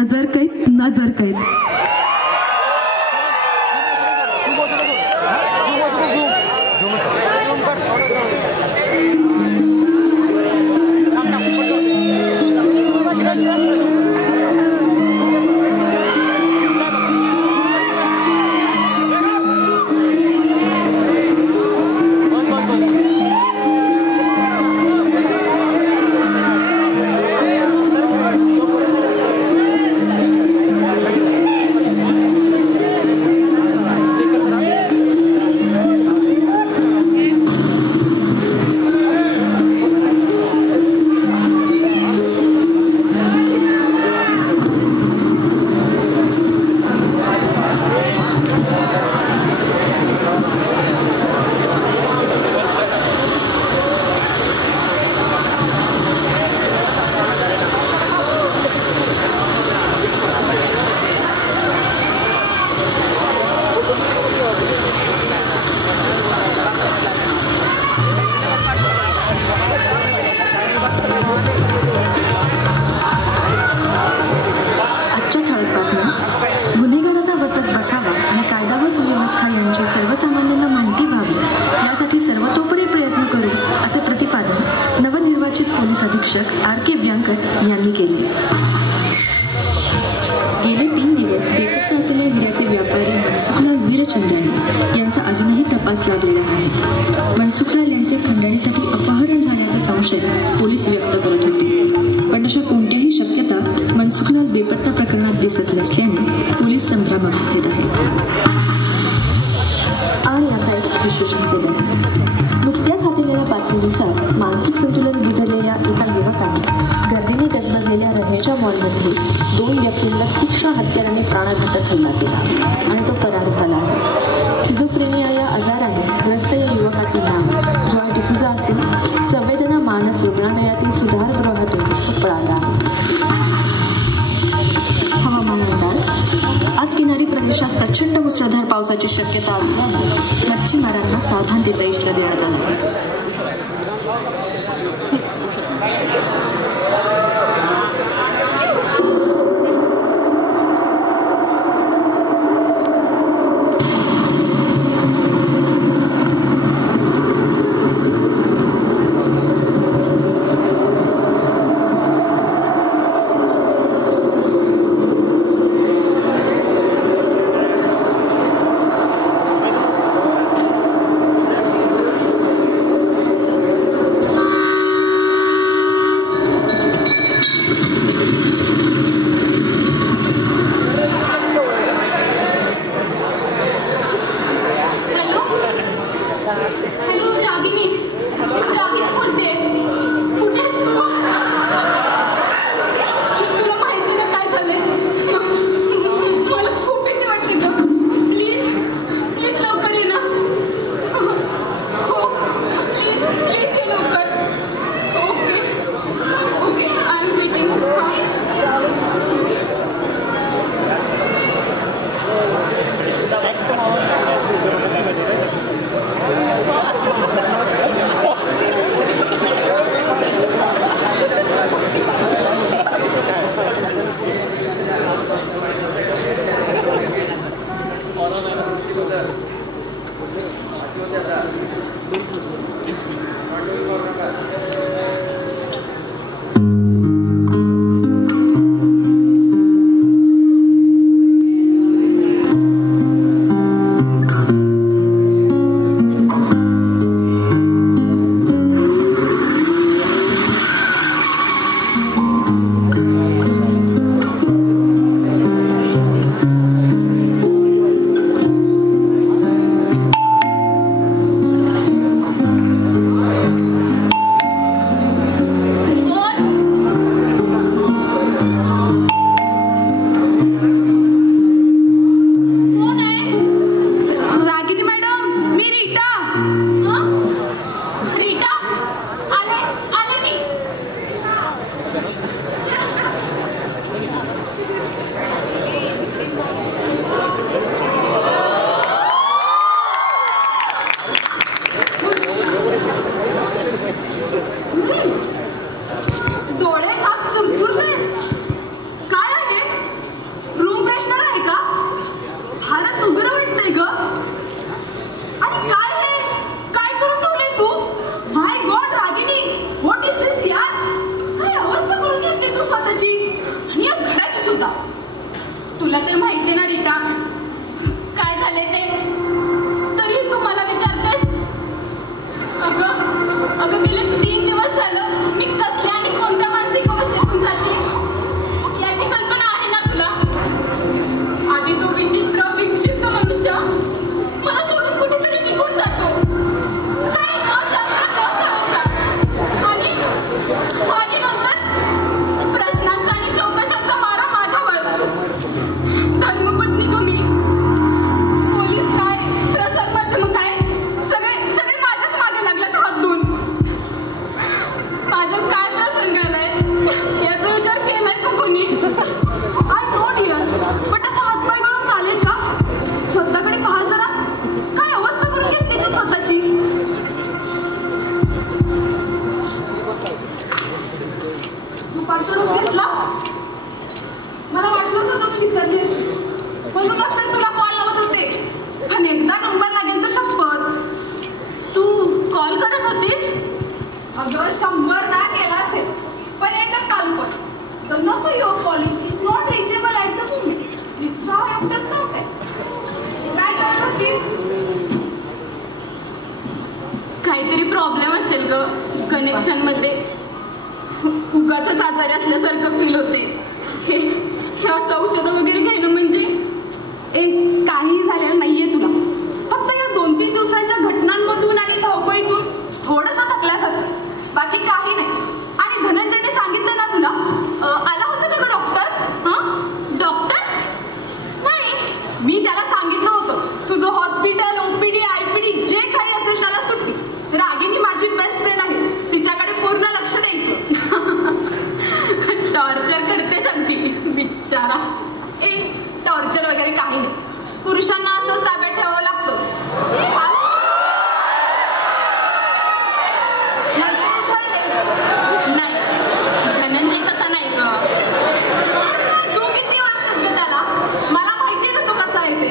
नजर कैद नजर कैद. आर.के. व्यंकट यांनी केले. गेले 3 दिवस बेपत्ता असलेल्या हिऱ्याचे व्यापारी मनसुखलाल वीरचंद्रानी यांचा अजूनही तपास लागलेला आहे. मनसुखलाल यांचे खंडणीसाठी अपहरण झाल्याचा संशय पोलीस व्यक्त करत होते, पण अशा कोणत्याही शक्यता मनसुखलाल बेपत्ता प्रकरणात दिसत नसल्याने पोलीस संभ्रमावस्थेत आहेत. आणि आता एक विशेष निवेदन. नुकत्याच हाती बातमीनुसार मानसिक संतुलन बिघडलेल्या एका युवकाने गर्दीने गजबजलेल्या रहेच्या मॉलमध्ये 2 व्यक्तींना तीक्ष्ण हत्याराने प्राणघातक हल्ला केला आणि तो फरार झाला आहे. सिझोफ्रेनिया या आजाराने ग्रस्त या युवकाचे नाव जॉय डिसूजा असून संवेदना मानस रुग्णालयातील सुधारगृहातून तो पळाला आहे. हवामान अंदाज. आज किनारी प्रदेशात प्रचंड मुसळधार पावसाची शक्यता असल्याने मच्छीमारांना सावधानतेचा इशारा देण्यात आला. तुला तर माहिती ना रीता काय झाले ते, तरी तू मला विचारतेस. अगं गेले 3 दिवस झालं मी कसल्या आणि कोणत्या मानसिक अवस्थेतून जाते याची कल्पना आहे ना तुला. आधी तो विचित्र विक्षिप्त मनुष्य मला सोडून कुठेतरी निघून जातो, काय न सांगता न कळवता. आणि नंतर प्रश्नांचा आणि चौकशांचा मारा माझ्यावर. धर्मपत्नी कमी, पोलीस काय, प्रसारमाध्यम काय, सगळे माझ्याच मागे लागल्यात हात धुवून. माझ्या काय प्रसंग आलाय याचा विचार केलाय का कोणी? आय नो डिअर, बट असं हातपाय गळून चालेल का? स्वतःकडे पहा जरा, काय अवस्था करून घेतली ती स्वतःची. दुपारचा डोस घेतला? मला वाटलंच होतं तू विसरली असती, म्हणूनच तर तुला कॉल लावत होते. पण एकदा नंबर लागेल तर शपथ. तू कॉल करत होतीस? अगं 100 ना केला असेल, पण एकच काल पण. The number you are calling is not reachable at the moment. Please try after some time. काय करत होतीस? काहीतरी प्रॉब्लेम असेल ग कनेक्शन मध्ये. उगाचच आजारी असल्यासारखं फील होते. हे असं औषधं वगैरे घेणं म्हणजे काही झालेलं नाहीये तुला. फक्त या 2-3 दिवसांच्या घटनांमधून आणि धावपळीतून थोडंसं थकल्यासारखं, बाकी काही नाही. आणि धनंजयने सांगितलं ना तुला, आला होता का डॉक्टर? डॉक्टर? नाही. मी त्याला सांगितलं होतं तुझं हॉस्पिटल, ओपीडी, आयपीडी जे काही असेल त्याला सुट्टी. रागिनी माझी बेस्ट फ्रेंड आहे, तिच्याकडे पूर्ण लक्ष द्यायचं. टॉर्चर करते सांगते बिचारा. टॉर्चर वगैरे काही नाही. पुरुषांना असंच ताब्यात ठेवावं लागतं. नाही, धनंजय तसा नाही ग. तू किती वाटतस ग त्याला? मला माहितीये ना तो कसा आहे ते.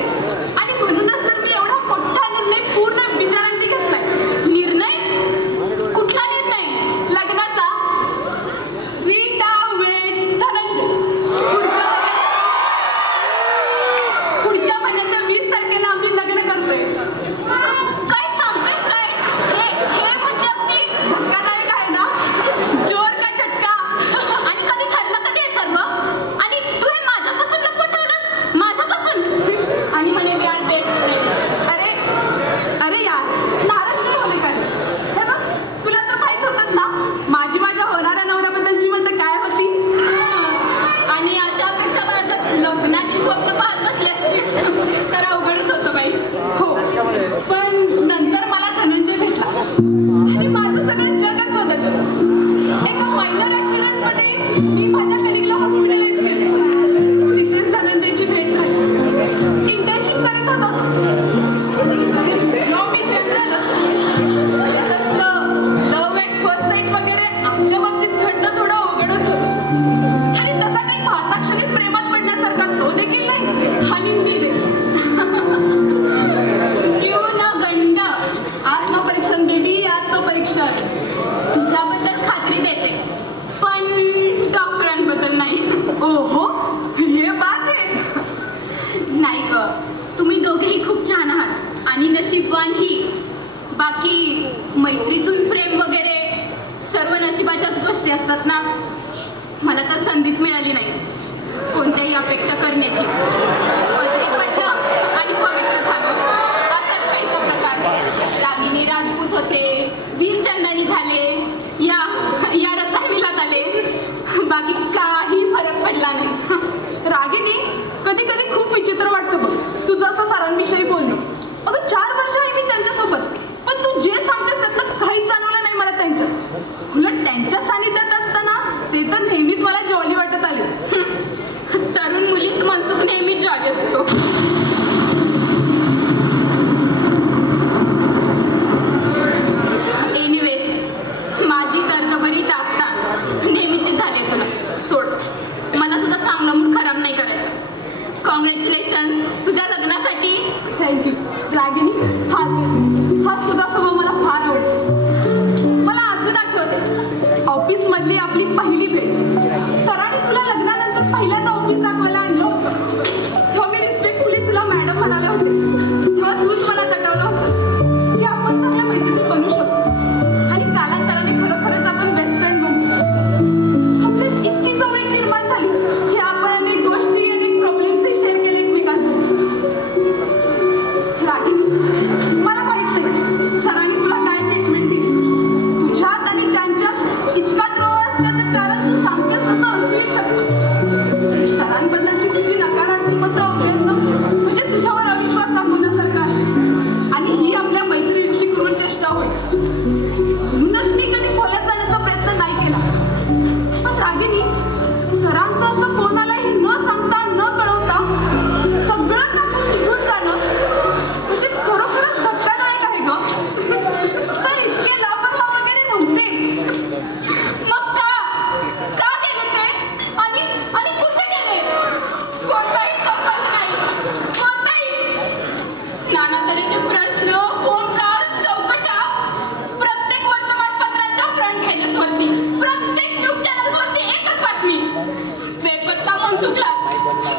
आणि म्हणूनच तर मी एवढा मोठा निर्णय पूर्ण विचारांती घेतलाय. निर्णय? कुठला निर्णय? लग्नाचा. Rita waits Dhananjay. पुढच्या महिन्याच्या 20 तारखेला आम्ही लग्न करतोय. काय सांगतेस काय? हे म्हणजे अगदी धक्कादायक आहे ना? जोर का झटका. आणि कधी ठरलं कधी हे सर्व? आणि तू हे माझ्यापासून लपवून ठेवलंस? माझ्यापासून? आणि म्हणे वी आर बेस्ट फ्रेंड्स. अरे यार, नाराज नाही होणे काय. हे बघ, तुला तर माहित होतंच ना माझ्या होणाऱ्या नवऱ्याबद्दलची मतं काय होती. आणि अशा अपेक्षा मला तर लग्नाची स्वप्न पाहत बसली असतीस तर अवघडच होतं बाई. हो, पण नंतर मला धनंजय भेटला आणि माझं सगळं जगच बदललं. एका मायनर ऍक्सिडेंटमध्ये मी माझ्या कलिगला हॉस्पिटलाइज केलं. तिथेच धनंजयची भेट झाली. इंटर्नशिप करत होता तो. मी जनरलच. लव्ह ॲट फर्स्ट साईट वगैरे आमच्या बाबतीत घडणं थोडं अवघडच होतं. आणि तसा काही पाहता क्षणीच प्रेमात पडण्यासारखा तो देखील नाही आणि मी देखील. गंड आत्मपरीक्षण बेबी, आत्मपरीक्षण. तुझ्याबद्दल खात्री देते पण डॉक्टरांबद्दल नाही. ओहो, हे बात आहे. नाही ग, तुम्ही दोघेही खूप छान आहात आणि नशीबवान ही. बाकी मैत्रीतून प्रेम वगैरे सर्व नशिबाच्याच गोष्टी असतात ना. मला तर संधीच मिळाली नाही कोणत्याही अपेक्षा करण्याची. पदरी पडलं आणि पवित्र झालं असाच काहीचा प्रकार. रागिनी राजपूत होते, वीर चंदानी झाले, या रत्नाविलात आले. बाकी काही फरक पडला नाही. रागिनी, कधी कधी खूप विचित्र वाटतं बघ तुझं असं सरांविषयी बोलणं. अगं 4 वर्ष आहे मी त्यांच्यासोबत, पण तू जे सांगतेस त्यातलं काहीच जाणवलं नाही मला त्यांच्यात. उलट त्यांच्या सानिध्यात असताना ते तर नेहमीच मला जॉली वाटत आले. तरुण मुलीत मनसुख नेहमीच जॉली असतो. एनिवेज, माझी दर्दबरी दास्ता नेहमीची झाली तुला. सोड, मला तुझा चांगला मूड खराब नाही करायचा. कॉंग्रॅच्युलेशन तुझ्या लग्नासाठी. थँक्यू रागिनी. हाच तुझा स्वभाव मला फार आवडतो. मला अजून आठवते ऑफिस मधली आपली पहिली भेट. सरांनी तुला लग्नानंतर पहिल्यांदा ऑफिस दाखवायला आणलं.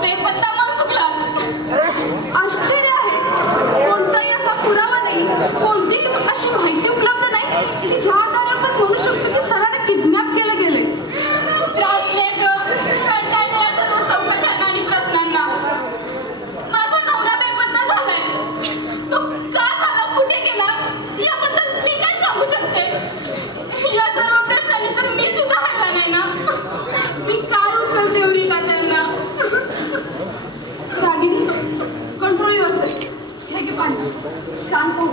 बेपत्ता मनसुखला. आश्चर्य आहे, कोणताही असा पुरावा नाही, कोणतीही अशी माहिती उपलब्ध नाही की ज्या आधारे आपण म्हणू शकतो की सरांना किडनॅप केलं गेले. त्रासले ग, कंटाळले या सर्व चौकशांना आणि प्रश्नांना. माझा नवरा बेपत्ता झालाय. तो का झाला, कुठे गेला याबद्दल मी काय सांगू शकते. या सर्व प्रश्नांनी तर मी सुद्धा हल्ला नाही ना. मी काय उत्तर देऊ रे का त्यांना. Ragini, control yourself. हे घे पाणी, शांत हो.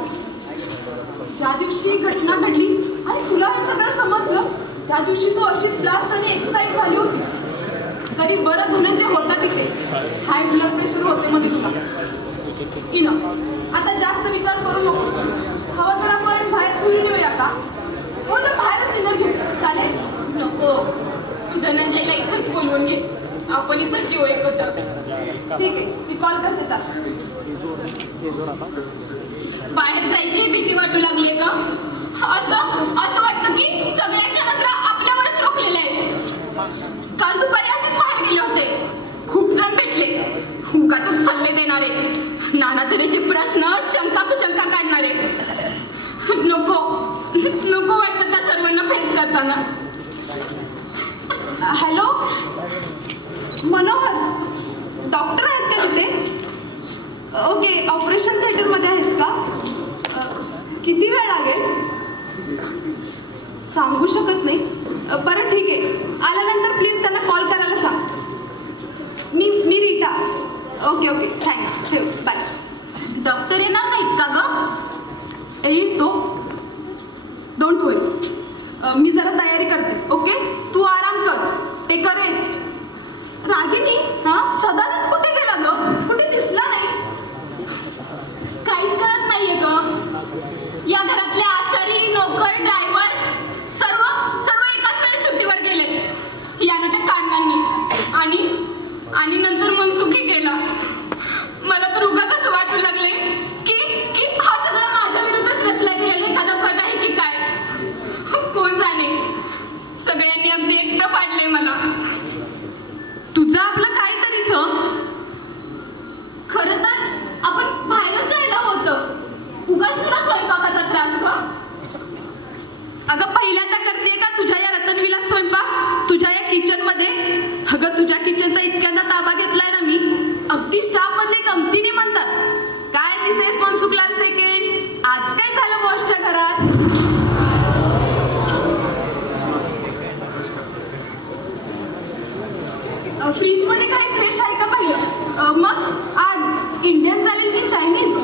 ज्या दिवशी घटना घडली आणि तुला हे सगळं समजलं त्या दिवशी तू अशीच ब्लास्ट आणि एक्साइट झाली होतीस. तरी बरं धनंजय होता तिथे. हाय ब्लड प्रेशर होते मध्ये तुला. आता जास्त विचार करू नको. हवं तर आपण बाहेर फिरून येऊया का? हो तर बाहेरच डिनर घेऊ, चालेल? नको, तू धनंजयला इथंच बोलवून घे. आपण इथं जीव एक होता. ठीक आहे, मी कॉल करते तर. बाहेर जायची भीती वाटू लागली का? असं वाटतं की सगळ्यांच्या नजरा आपल्यावरच रोखलेल्या आहेत. काल दुपारी असेच बाहेर गेले होते. खूप जण भेटले, उगाचच सल्ले देणारे, नाना तऱ्हेचे प्रश्न, शंका कुशंका काढणारे. नको वाटतं त्या सर्वांना फेस करताना. हॅलो मनोहर, डॉक्टर आहेत का तिथे? ओके, ऑपरेशन थिएटरमध्ये आहेत का? किती वेळ लागेल? सांगू शकत नाही. बरं ठीक आहे, आल्यानंतर प्लीज त्यांना कॉल करायला सांग. मी रीटा. ओके, थँक्स, ठेव, बाय. डॉक्टर येणार नाहीत का ग? येईल तो, डोंट वरी. मी जरा तयारी करते. ओके, तू आराम कर, take a rest. Ragini, Sadanand कुठे गेला ग? कुठे दिसला नाही. काहीच कळत नाहीये ग. या घरातले आचारी, नोकर, ड्रायव्हर सर्व एकाच वेळेस सुट्टीवर गेलेत. यानं त्या कारणांनी आणि नंतर मनसुखी गेला. मला तर उगाच असं वाटू लागले की हा सगळा माझ्या विरुद्धच रचला गेलेला एखादा कट आहे की काय. कोण जाणे. सगळ्यांनी अगदी एकटं पाडले मला. तुझं आपलं काहीतरीच. खरं तर आपण बाहेरच जायला होतं. उगाच तुला स्वयंपाकाचा त्रास का? अगं पहिल्यांदा करते का तुझ्या या रतनविलास स्वयंपाक? तुझ्या या किचन मध्ये? अगं तुझ्या किचनचा इतक्यांदा ताबा घेतलाय ना मी. अगदी स्टाफ मधले गमतीने म्हणतात, काय मिसेस मनसुखलाल सेकंड, आज काय झालं बॉसच्या घरात? फ्रीज मध्ये काही फ्रेश आहे का पाहिलं? मग आज इंडियन चालेल की चायनीज?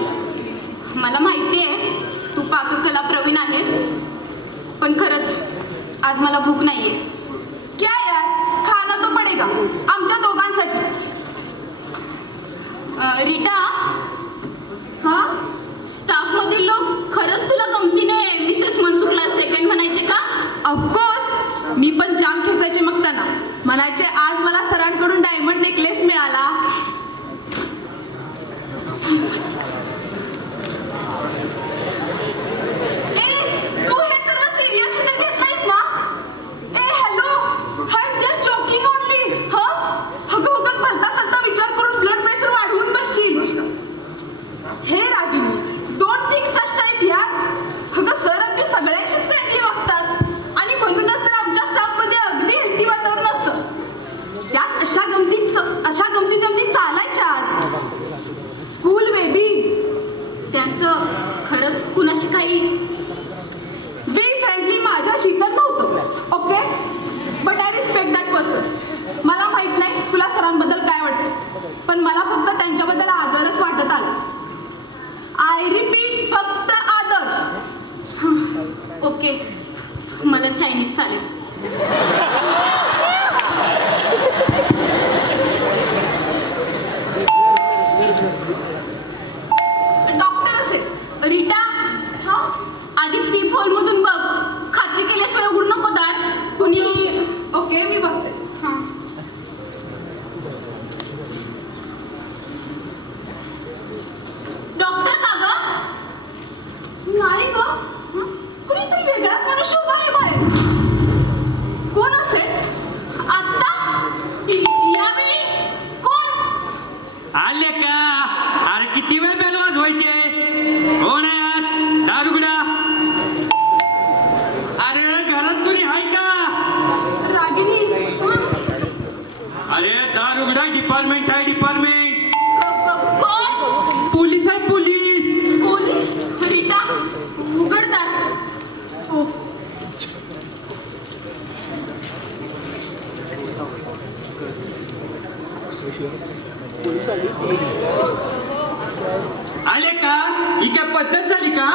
मला माहिती आहे तू पाककला प्रवीण आहेस, पण खरंच आज मला भूक नाहीये. क्या यार, खाना तो पडेगा आमच्या दोघांसाठी. रीटा, स्टाफ मधील लोक खरंच तुला गमतीने मिसेस मनसुखलाल सेकंड म्हणायचे का? ऑफकोर्स, मी पण जाम खेचायचे मग त्यांना. म्हणायचे आज मला सरांकडून डायमंड नेकलेस मिळाला. तू हे सर्व सिरियसली तर घेत नाहीस ना? Hello, I am just joking only. अगं उगाच भलता सलता विचार करून ब्लड प्रेशर वाढवून बसशील. पॉइंट आहे डिपार्टमेंट. कोण? पोलीस आहे पोलीस. पोलीस? रीता उघडतात. हो. आले का? ही काय पद्धत झाली का?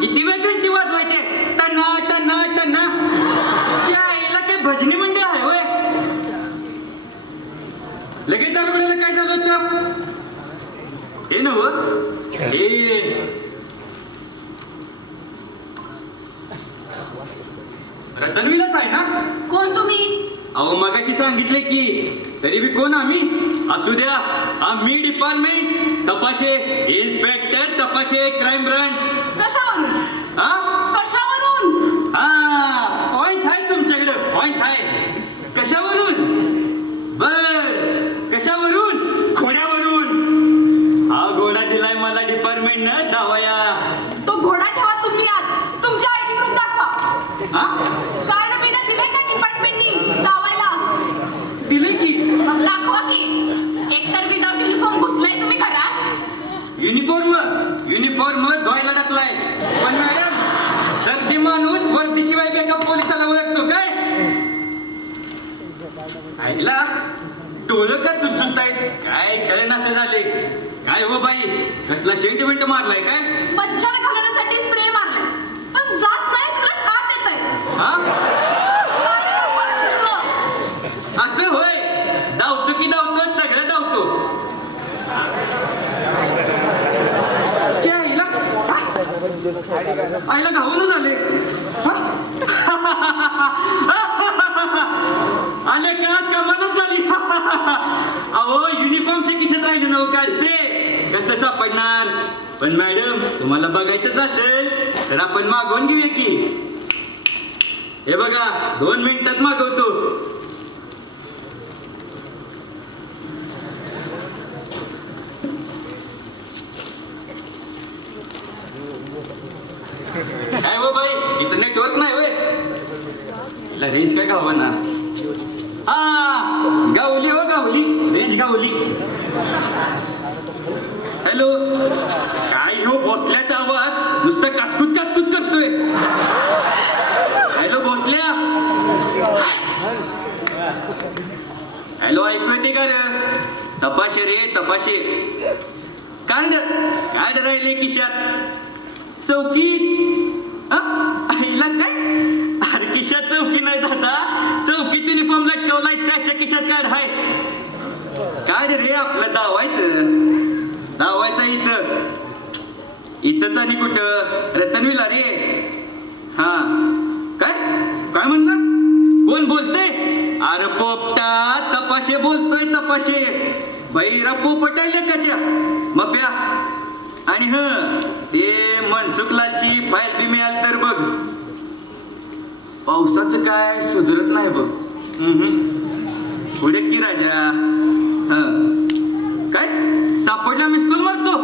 किती वेळ घंटी वाजवायचे? टना टना टना. च्या आईला काय भजनी मंडळ आहे होय? लगेच दारुगड्याला काय झालं होतं? हे नव हे रतनवीलाच आहे ना? कोण तुम्ही? अहो मगाशी सांगितले की. तरी बी कोण आम्ही? असू द्या, आम्ही डिपार्टमेंट तपाशे, इन्स्पेक्टर तपाशे, क्राईम ब्रांच. कशावरून? हा कशावरून? हा पॉइंट आहे तुमच्याकडे, पॉइंट आहे. कशावरून? बर कशावरून? घोड्यावरून. हा घोडा दिलाय मला डिपार्टमेंटनं दावाया. तो घोडा ठेवा तुम्ही आत. तुमच्या आयडी प्रूफ दाखवा. हा कार्ड बिना दिले का डिपार्टमेंटनी दावायला? दिले की. मग दाखवा की. एकतर विदाउट युनिफॉर्म घुसलाय तुम्ही घरात. युनिफॉर्म धुवायला टाकलाय. पण मॅडम दर्दी माणूस वर्दीशिवाय बेका पोलिसाला ओळखतो काय? आईला डोळं का चुचुलतायत? काय कळेन असं झाले. काय हो बाई, कसला सेंटिमेंट मारलाय काय? मच्छर घालवण्यासाठी स्प्रे मारले, पण जात नाही. तुला टाक येत आहे. हा असं होय? धावतो की धावतो, सगळं धावतो. आईला घावून झाले. आले का? कमालच झाली. अहो युनिफॉर्मच्या खिशात राहिले ना काढते, कसं सापडणार? पण मॅडम तुम्हाला बघायचंच असेल तर आपण मागवून घेऊया की. हे बघा 2 मिनिटात मागवतो. काय हो बाई, इथं नेटवर्क नाही होय? रेंज काय गावाना? हा गावली हो, गावली रेंज गावली. हॅलो. काय हो भोसल्याचा आवाज नुसतं काचकुच काचकुच करतोय. हॅलो भोसल्या. हॅलो ऐकू येते का रे? तपाशे रे तपाशे. कार्ड राहिले खिशात. चौकीत. आईला काय? अरे खिशात चौकी नाही दादा, चौकीत युनिफॉर्म लटकवलाय त्याच्या खिशात कार्ड आहे. कार्ड रे आपलं दावायचं इथंच आणि कुठं? रतनविला रे. हा काय म्हणलास? कोण बोलते? अरे पोपटा तपाशे बोलतोय तपाशे. भैरा पोपटायले काच्या मप्या. आणि ते मनसुखलालची फाईल बी मिळाल तर बघ. पावसाचं काय सुधरत नाही बघ. पुढे की राजा. काय सापडला? मिसकॉल मारतो.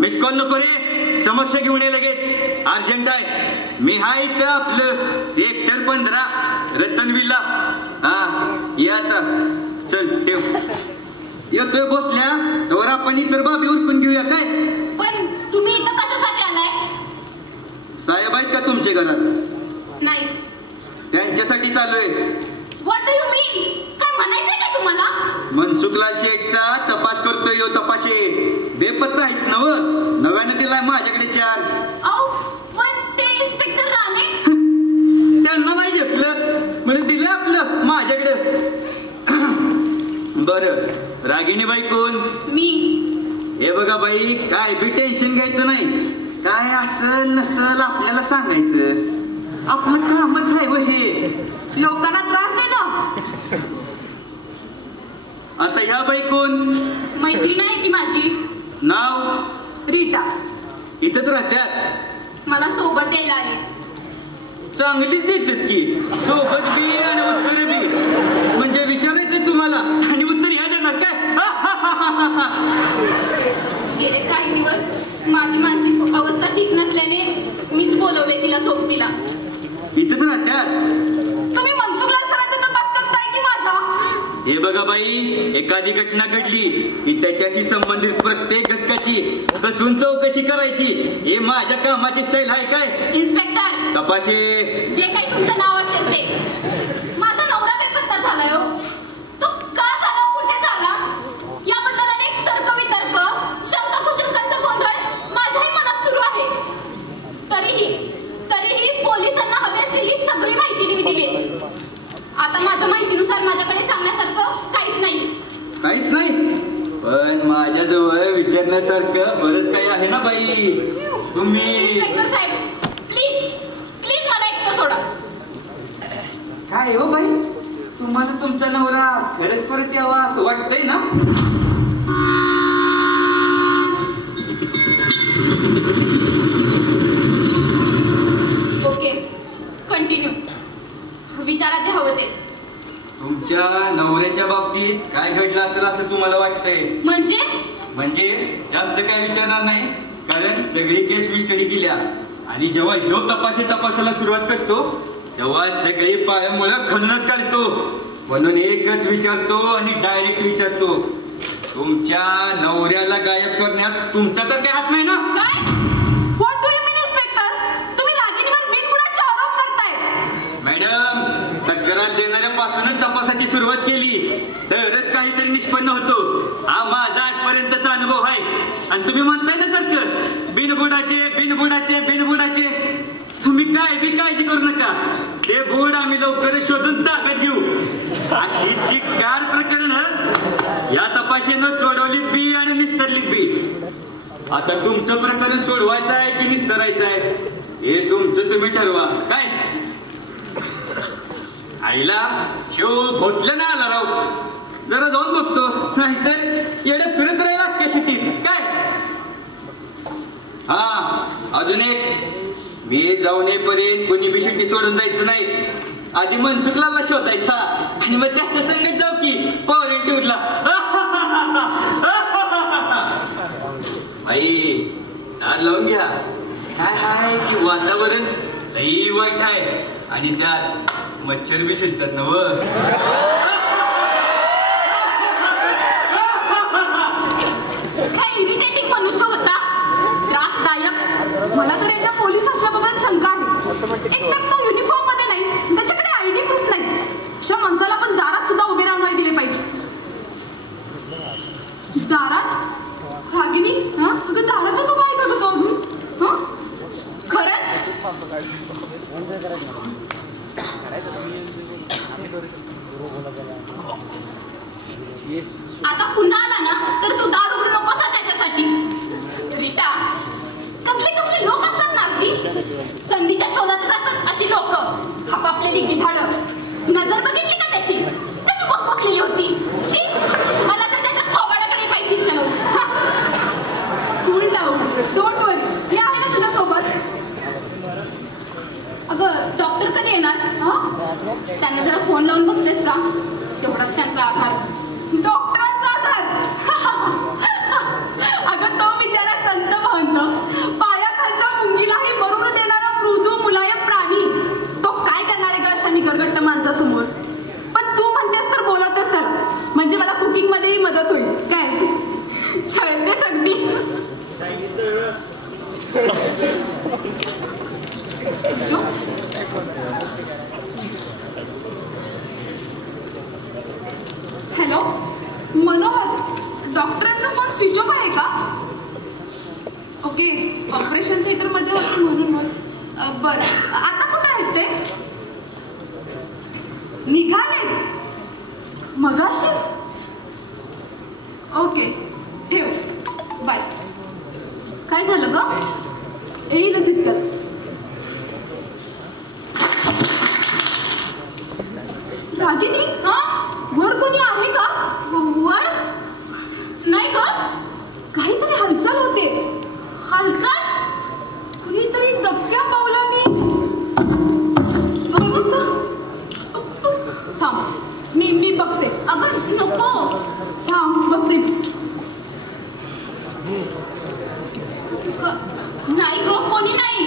मिसकॉल नको रे, समक्ष घेऊन ये लगेच, अर्जंट आहे. मी हाय इथं आपलं सेक्टर 15 रतनविला. हा ये आता. चल ठेव. येतोय बसल्या तर आपण इतर बाबी उरकून घेऊया. काय पण तुम्ही इथं कशासाठी आलाय? साहेब आहेत का तुमच्या घरात? नाही. त्यांच्यासाठी चालूय. व्हॉट डू यू मीन? काय म्हणायचंय काय तुम्हाला? मनसुखलाल शेठचा तपास करतोय यो तपाशे. बेपत्ता आहेत नव. नव्यानं दिलाय माझ्याकडे चार्ज. पण ते इन्स्पेक्टर राणे त्यांना नाही झेपलं म्हणजे दिलं आपलं माझ्याकडे. बरं रागिणी बाई कोण? मी. हे बघा बाई, काय बी टेन्शन घ्यायचं नाही. काय असल नसल आपल्याला सांगायचं. आपलं कामच आहे व हे. लोकांना त्रास दे ना. आता ह्या बाई कोण? मैत्रीण आहे ती माझी. नाव? रीता. इथंच राहत्यात? मला सोबत यायला आले. चांगलीच देतात की सोबत बी आणि उत्तर बी. म्हणजे विचारायचं तुम्हाला आणि उत्तर ह्या देणार काय? गेले काही दिवस माझी मानसिक अवस्था ठीक नसल्याने मीच बोलवले तिला सोबतीला. इथंच राहत्यात? तुम्ही मनसुखलाल सरांचा तपास करताय की माझा? हे बघा बाई, एखादी घटना घडली की त्याच्याशी संबंधित प्रत्येक घटकाची कसून चौकशी करायची हे माझ्या कामाची स्टाईल आहे काय? इन्स्पेक्टर तपाशे जे काही तुमचं नाव असेल ते माझा नवरा बेपत्ता झालाय हो. तो का झाला, कुठे झाला याबद्दल अनेक तर्क वितर्क शंका कुशंकांचा गोंधळ माझ्याही मनात सुरू आहे. तरीही पोलिसांना हवी असलेली सगळी माहिती मी दिली. आता माझ्या माहितीनुसार माझ्याकडे सांगण्यासारखं काहीच नाही. पण माझ्याजवळ विचारण्यासारखं बरंच काही आहे ना बाई. तुम्ही इन्स्पेक्टर साहेब प्लीज मला एकटं सोडा. काय हो बाई, तुम्हाला तुमचा नवरा खरंच परत यावा असं वाटतंय ना? Okay continue. विचाराचे हवं ते. तुमच्या नवऱ्याच्या बाबतीत काय घडलं असेल असं तुम्हाला वाटतंय? म्हणजे जास्त काय विचारणार नाही, कारण सगळी केस मी स्टडी केल्या आणि जेव्हा ह्यो तपासायला सुरुवात करतो तेव्हा सगळी पायामुळं खणूनच काढतो. म्हणून एकच विचारतो आणि डायरेक्ट विचारतो, तुमच्या नवऱ्याला गायब करण्यात तुमचा तर काही हात नाही ना? काय? What do you mean inspector? तुम्ही रागिणीवर बिनबुडाचे आरोप करताय. मॅडम, तक्रार देणाऱ्यापासूनच तपासाची सुरुवात केली तरच काहीतरी निष्पन्न होतो. हा माझा आजपर्यंतचा अनुभव आहे. आणि तुम्ही म्हणताय ना सारखं बिनबुडाचे. तुम्ही काय बी काळजी करू नका, ते बोर्ड आम्ही लवकरच शोधून ताकद घेऊ. अशी जी कार प्रकरण या तपाशीनं सोडवलीत बी आणि निस्तरलीत बी. आता तुमचं प्रकरण सोडवायचं आहे की निस्तरायचं आहे हे तुमचं तुम्ही ठरवा. काय आईला शो भोसले ना आला राव, जरा जाऊन बघतो, नाहीतर येडे फिरत राहिला अख्ख्या शेतीत. काय हा अजून एक, मी जाऊन येईपर्यंत कोणी बी शेती सोडून जायचं नाही. आधी मनसुखलाला शोधायचा आणि मग त्याच्या संगत जाऊ की फॉरेन टूरला. आई दार लावून घ्या. काय आहे की वातावरण लई वाईट आहे आणि त्यात मच्छर बी शिजतात ना व. काय इरिटेटिंग मनुष्य होता, त्रासदायक. मला तर याच्या पोलीस असल्याबद्दल शंका आहे. एकतर तो युनिफॉर्म मध्ये नाही, त्याच्याकडे आयडी प्रूफ नाही. अशा माणसाला पण दारात सुद्धा उभे राहून नाही दिले पाहिजे. दारात रागिनी, अगं दारातच उभा आहे का ग तो अजून? खरंच आता पुन्हा आला ना तर तू दार उघडू नकोस त्याच्यासाठी. रीटा, कसले लोक असतात ना अगदी संधीच्या शोधातच असतात अशी लोक. आपापलेली गिधाडं. नजर बघितली का त्याची, कशी बकबकलेली होती. शी, मला तर त्याच्या थोबाडाकडे पाहिजे इच्छा नव्हती. कूल डाऊन, डोंट वरी, हे आहे ना तुझ्यासोबत. अगं डॉक्टर कधी येणार? त्यांना जरा फोन लावून बघतेस का? तेवढाच त्यांचा आधार. डॉक्टरांचा आधार? अगं तो बिचारा संत महंत, पायाखालच्या मुंगीलाही मरून देणारा मृदू मुलायम प्राणी. तो काय करणार आहे ग अशा निगरगट्ट माणसासमोर? पण तू म्हणतेस तर बोलतेस त्याला, म्हणजे मला कुकिंग मध्येही मदत होईल. काय छळतेस अगदी. हॅलो मनोहर, डॉक्टरांचा फोन स्विच ऑफ आहे का? ओके, ऑपरेशन थिएटर मध्ये होते म्हणून मग बरं. आता कुठे आहेत ते? निघाले मगाशीच? ओके ठेव, बाय. काय झालं ग? येईलच इतकं. रागिनी, वर कोणी आहे का? वर नाही ग. काहीतरी हालचाल होते. हालचाल? कुणीतरी दबक्या पावलाने. थांब, मी बघते. अगं नको. थांब बघते. नाही ग, कोणी नाही.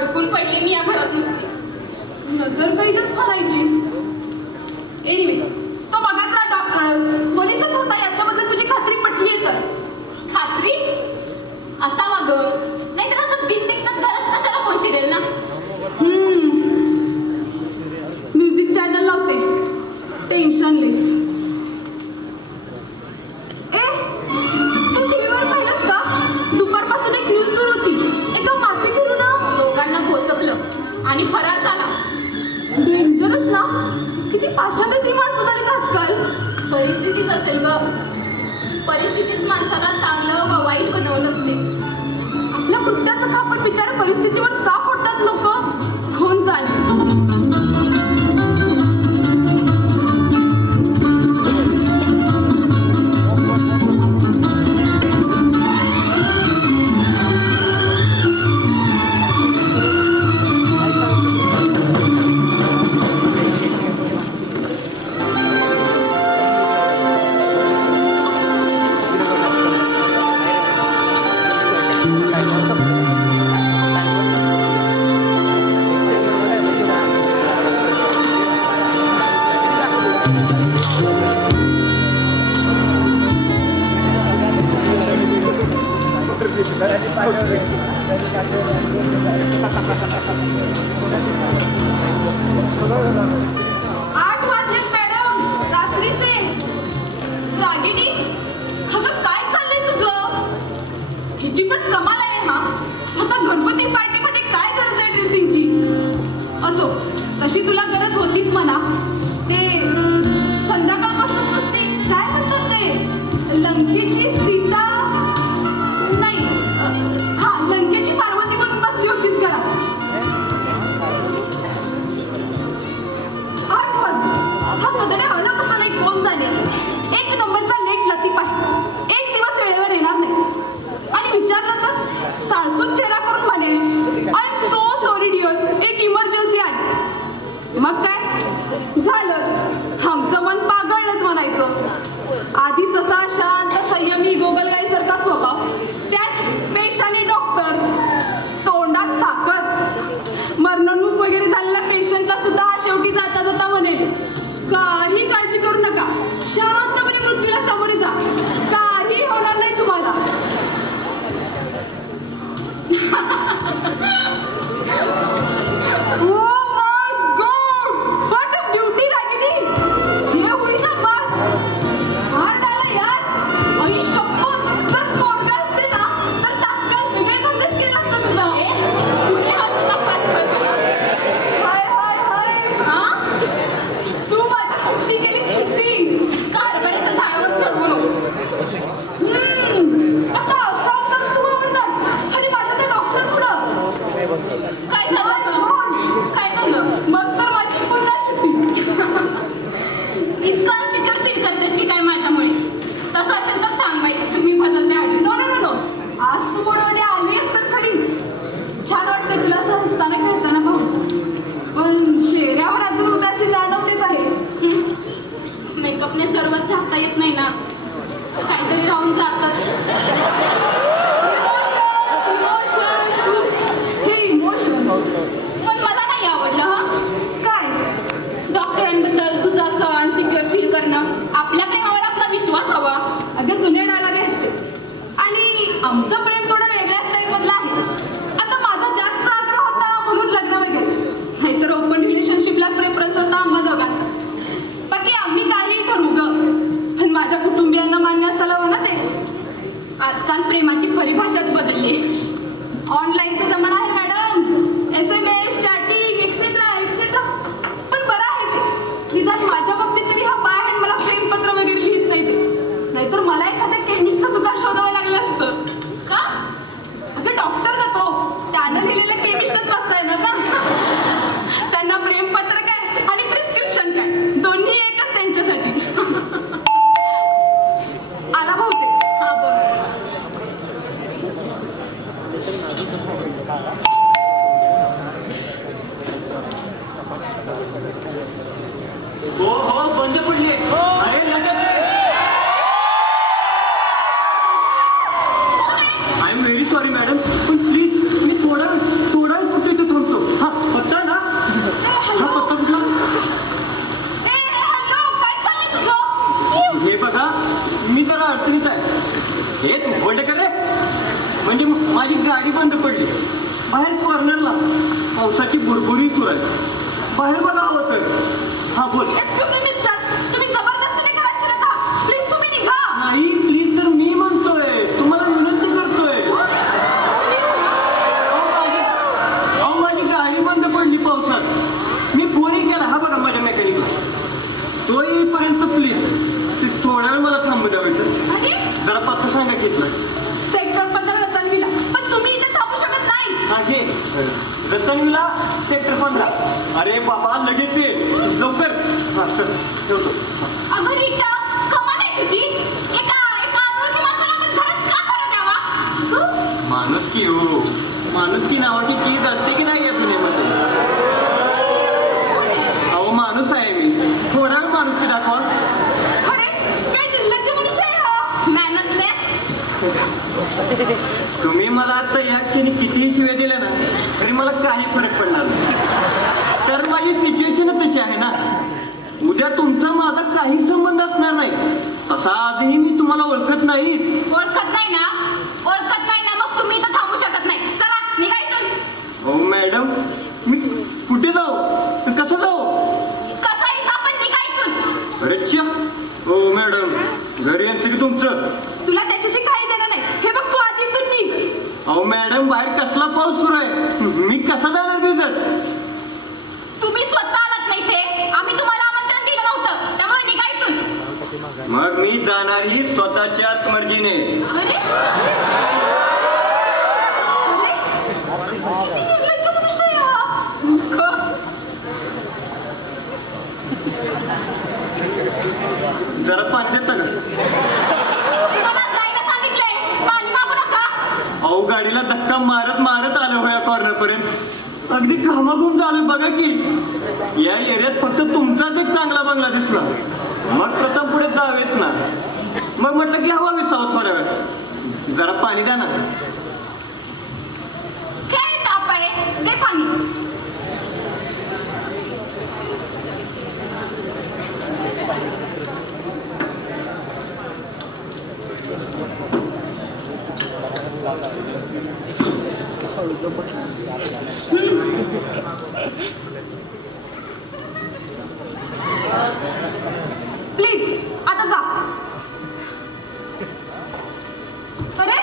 अडकून पडले मी या घरात नुसते. नजर कैदच भरायची. एनिवे, तो मगाचा पोलिसच होता याच्याबद्दल तुझी खात्री पटली आहे तर? खात्री असावा ग, नाहीतर असं बिनदिक्कत घरात कशाला कोण शिरेल ना. म्युझिक चॅनल लावते, टेन्शनलेस. ए, तू टीव्हीवर पाहिलंस का? दुपारपासून एक न्यूज सुरू होती. एका मासे फिरून दोघांना भोसकलं आणि फरार झाला. डेंजरस ना. किती पाषाण ती माणसं झालीत आजकाल. परिस्थितीच असेल ग. परिस्थितीच माणसाला चांगलं व वाईट बनवत असते. आपल्या कुट्ट्याचं खापर बिचारा परिस्थितीवर का फोडतात लोक? कोण जाणे. तशी तुला गरज होतीच म्हणा. ते संध्याकाळपासून नुसती काय म्हणतात ते लंकेची सीता नाही, हा लंकेची पार्वती म्हणून बसली होतीस घरात. 8 वाजता हा मदने आला कसा नाही कोण जाणे. एक नंबरचा लेट लतीफ आहे. एक दिवस वेळेवर येणार नाही आणि विचारलं तर साळसून चेहरा करून म्हणे I am so sorry dear, एक इमर्जन्सी आहे. मग काय झालं, आमचं मन पागळलंच म्हणायचं. आधी तसा शांत संयमी गोगलगाईसारखा स्वभाव, त्यात पेशाने डॉक्टर, तोंडात साखर. मरणूक वगैरे झालेल्या पेशंटला सुद्धा शेवटी जाता जाता म्हणेल काही काळजी करू नका, शांतपणे मृत्यूला सामोरे जा, काही होणार नाही तुम्हाला. मेकअपने सर्वच झाकता येत नाही ना, काहीतरी राहून जातच. पण मला नाही आवडलं. हा काय डॉक्टरांबद्दल तुझं असं अनसिक्युअर फील करणं. आपल्या प्रेमावर आपला विश्वास हवा. अगं जुने डायलॉग आहेत आणि आमचं प्रेम थोडं वेगळ्या स्टाईल मधलं आहे. आता माझा जास्त आग्रह होता म्हणून लग्न वगैरे, नाहीतर ओपन रिलेशनशिपला प्रेफरन्स होता आम्हा दोघांचा. बाकी आम्ही काही ठरवू ग, पण माझ्या कुटुंबियांना मान्य असायला हवं ना ते. आजकाल प्रेमाची परिभाषाच बदलली. ऑनलाईनचा जमाना आहे madam, SMS, chatting etcetera etcetera. पण बरं आहे ते, निदान माझ्या बाबतीत तरी हा बाय हँड मला प्रेमपत्र वगैरे लिहित नाही ते. नाहीतर मला एखाद्या केमिस्टचं दुकान शोधावं लागलं असतं. का? अगं डॉक्टर का तो, त्यानं लिहिलेलं केमिस्टच वाचता येणार ना. त्यांना प्रेमपत्र काय आणि प्रिस्क्रिप्शन काय दोन्ही एकच त्यांच्यासाठी. आला बहुतेक. हा बघ. हो हो बंद पडले. I am very sorry madam, पण प्लीज मी थोडा फक्त इथं माझी गाडी बंद पडली. बाहेर कॉर्नरला पावसाची बुरबुरी सुरू आहे. बाहेर बघा हवं तर. हा बोल. एक्सक्यूज मी मिस्टर, तुम्ही जबरदस्तीने घरात शिरत आहात. प्लीज तुम्ही निघा. नाही प्लीज तर मी म्हणतोय, तुम्हाला विनंती करतोय. अहो माझी गाडी बंद पडली पावसात. मी फोनही केला. हा बघा माझ्या मेकॅनिकला. तो येईपर्यंत प्लीज ते थोड्या वेळ मला थांबू द्यावं. जरा पत्ता सांगा घेतला. सेक्टर 15 रतनविला. पण तुम्ही इथे थांबू शकत नाही. आहे रतनविला सेक्टर 15. अरे बाबा लगेच ये लवकर. हा चल ठेवतो. अगं रीटा, कमाल आहे तुझी. एका अनोळखी माणसाला आपण घरात का खरं द्यावा? माणुसकी हो, माणुसकी नावाची चीज असते की नाही या दुनियेमध्ये. अहो माणूस आहे मी. थोडा वेळ माणुसकी दाखवा. अरे काय निर्लज्ज मनुष्य आहे हा. मॅनर्सलेस. तुम्ही मला आता या क्षणी कितीही शिव्या दिल्या ना तरी मला काही फरक पडणार नाही. तर माझी सिच्युएशन तशी आहे ना. उद्या तुमचा माझा काही संबंध असणार नाही. तसा आजही मी तुम्हाला ओळखत नाही. ओळखत नाही ना? ओळखत नाही ना, मग तुम्ही इथं थांबू शकत नाही. चला निघा इथून. हो मॅडम, मी कुठे जाऊ, कसं जाऊ? कसंही जा, पण निघा इथून. अरेच्छा. हो मॅडम, घरी येतं की तुमचं? तुला त्याच्याशी काही देणं नाही. हे बघ, तू आधी इथून निघ. अहो मॅडम, बाहेर कसला पाऊस सुरू आहे, मी कसा जाणार भिजत? तुम्ही स्वतः आलात नाही इथे. आम्ही तुम्हाला आमंत्रण दिलं नव्हतं, त्यामुळे निघा इथून. मग मी जाणार ही स्वतःच्याच मर्जीने. अरे निर्लज्ज मनुष्य आहे हा. मूर्ख. जरा पाणी देता का? तुम्हाला जायला सांगितलंय, पाणी मागू नका. अहो गाडीला धक्का मारत मारत आलो हो या कॉर्नर पर्यंत. अगदी घामाघूम झालं बघा की. या एरियात फक्त तुमचाच एक चांगला बंगला दिसला. मग प्रथम पुढे जावेच ना. मग म्हटलं की हवा विसावं थोड्या वेळ. जरा पाणी द्या ना. काय ताप आहे, दे पाणी. प्लीज आता जा. अरे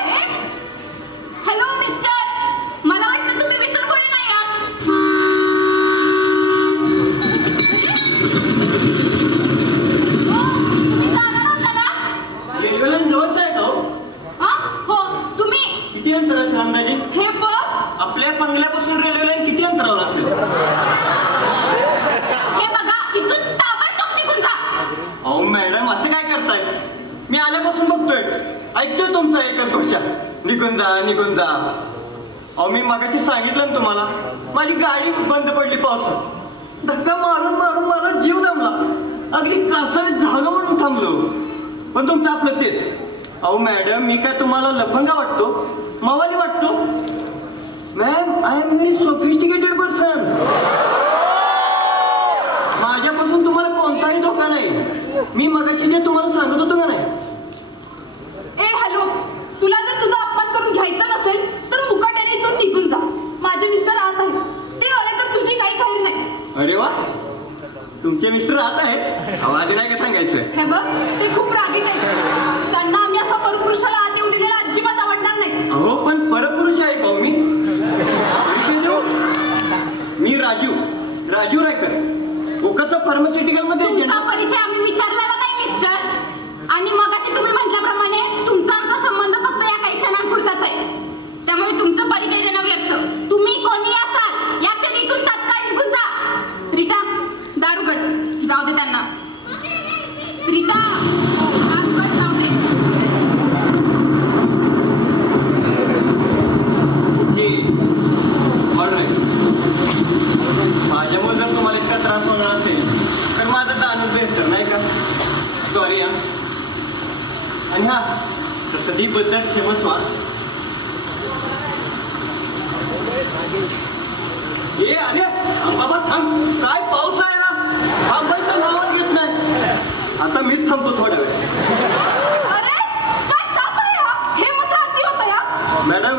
हॅलो मिस्टर, मला वाटतं तुम्ही विसरभोळे नाही आहात. तुम्ही जाणार होता ना? रेल्वेला जवळच आहे का हो? हा? हो. तुम्ही किती अंतर असेल अंदाजे? हे बघ. आपल्या बंगल्यापासून रेल्वे लाईन किती अंतरावर असेल? हे बघा, इथून ताबडतोब निघून जा. अहो मॅडम, असं काय करताय? मी आल्यापासून बघतोय, ऐकतोय तुमचा एकच घोषा, निघून जा निघून जा. अहो मी मगाशी सांगितलं ना तुम्हाला, माझी गाडी बंद पडली पावसात. धक्का मारून मारून माझा जीव दमला. अगदी कासावीत झालं म्हणून थांबलो. पण तुमचं आपलं तेच. अहो मॅडम, मी काय तुम्हाला लफंगा वाटतो, मवाली वाटतो? Ma'am, I am very sophisticated person. माझ्यापासून तुम्हाला कोणताही धोका नाही. मी मगाशी जे तुम्हाला सांगत होतो का नाही. ए हॅलो, तुला जर तुझा अपमान करून घ्यायचा नसेल तर मुकाट्याने इथून निघून जा. माझे मिस्टर आत आहेत. ते आले तर तुझी काही खैर नाही. अरे वा, तुमचे मिस्टर आत आहेत? आवाज नाही का सांगायचं? हे बघ, ते खूप रागीट आहेत. त्यांना आम्ही असा परपुरुषाला आत येऊ दिलेला अजिबात आवडणार नाही. अहो पण परपुरुष आहे का मी? मी राजू रायकर, ओकाचा फार्मास्युटिकल मध्ये. तुमचा परिचय आम्ही विचारलेला नाही मिस्टर. आणि मगाशी तुम्ही म्हटल्याप्रमाणे तुमचा आमचा संबंध फक्त या काही क्षणांपुरताच आहे. त्यामुळे तुमचं परिचय देणं व्यर्थ. तुम्ही कोणी असाल या क्षणी इथून तात्काळ निघून जा. रीटा, दारुगड जाऊ दे त्यांना. रीटा, दारुगड जाऊ दे. माझ्यामुळे जर तुम्हाला इतका त्रास होणार असेल तर माझं दानच बेहतर नाही का? सॉरी हा. आणि हा सदीबद्दल क्षमस्व. ये अरे बाबा थांब, काय पाऊस आहे ना, थांबायचं नावाच घेत नाही. आता मीच थांबतो थोड्या वेळ. अरे काय ताप आहे हा? हे मात्र अति होतं या. मॅडम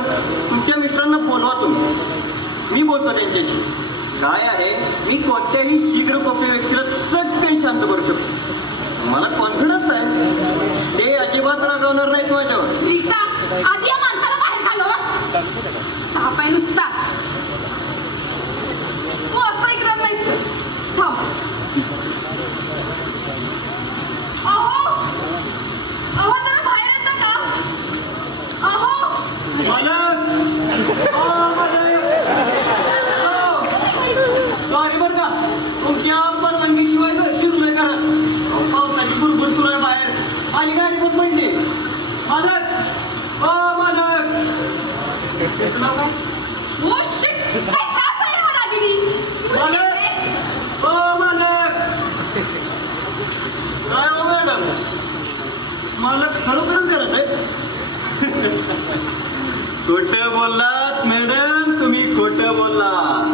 खोटं बोललात मॅडम, तुम्ही खोटं बोललात.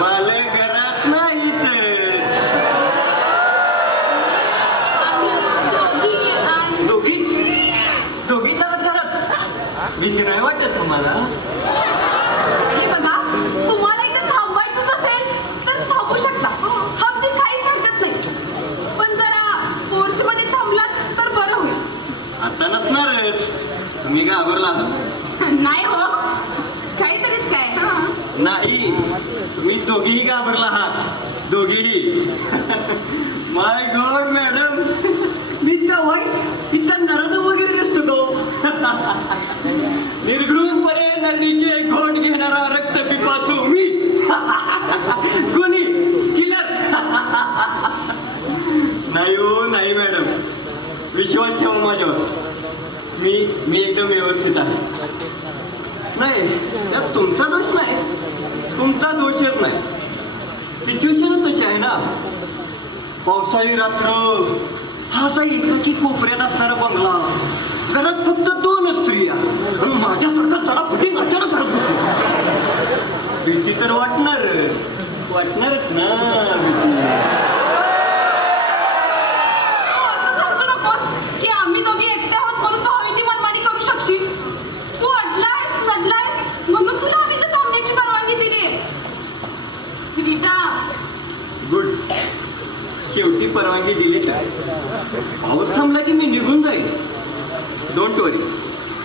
मला घरात नाहीत. दोघी दोघी घरात भीती नाही वाटत तुम्हाला? हे बघा, तुम्हाला इथे थांबायचं असेल तर थांबू शकता. आमची काहीच हरकत नाही. पण जरा पोर्च मध्ये थांबलात तर बरं होईल. आता नसणारच. तुम्ही घाबरला नाही हो. काहीतरीच काय. नाही, तुम्ही दोघीही घाबरला आहात. दोघीही. माय गॉड मॅडम, मी त्या वाईट इथं नरद वगैरे दिसतो तो. निर्घृणपणे नरणीचे घोट घेणारा रक्तपिपासू मी. कोणी किलर. नाही हो नाही मॅडम, विश्वास ठेवा माझ्यावर. मी एकदम व्यवस्थित आहे. नाही, त्यात तुमचा दोष नाही. तुमचा दोषच नाही. सिच्युएशन तशी आहे ना. पावसाळी रात्र, हा एकाकी कोपऱ्यात असणारा बंगला, घरात फक्त 2 स्त्रिया आणि माझ्यासारखा चढापटी अचानक करत होती. भीती तर वाटणारच ना. असं समजू नकोस की आम्ही दोघी एकटे आहोत म्हणून तू हवी ती मनमानी करू शकशील. तू अडलायस नडलायस म्हणून तुला आम्ही तर थांबण्याची परवानगी दिली. रीता, गुड. शेवटी परवानगी दिली तर पाऊस थांबला की मी निघून जाईल. डोंट वरी.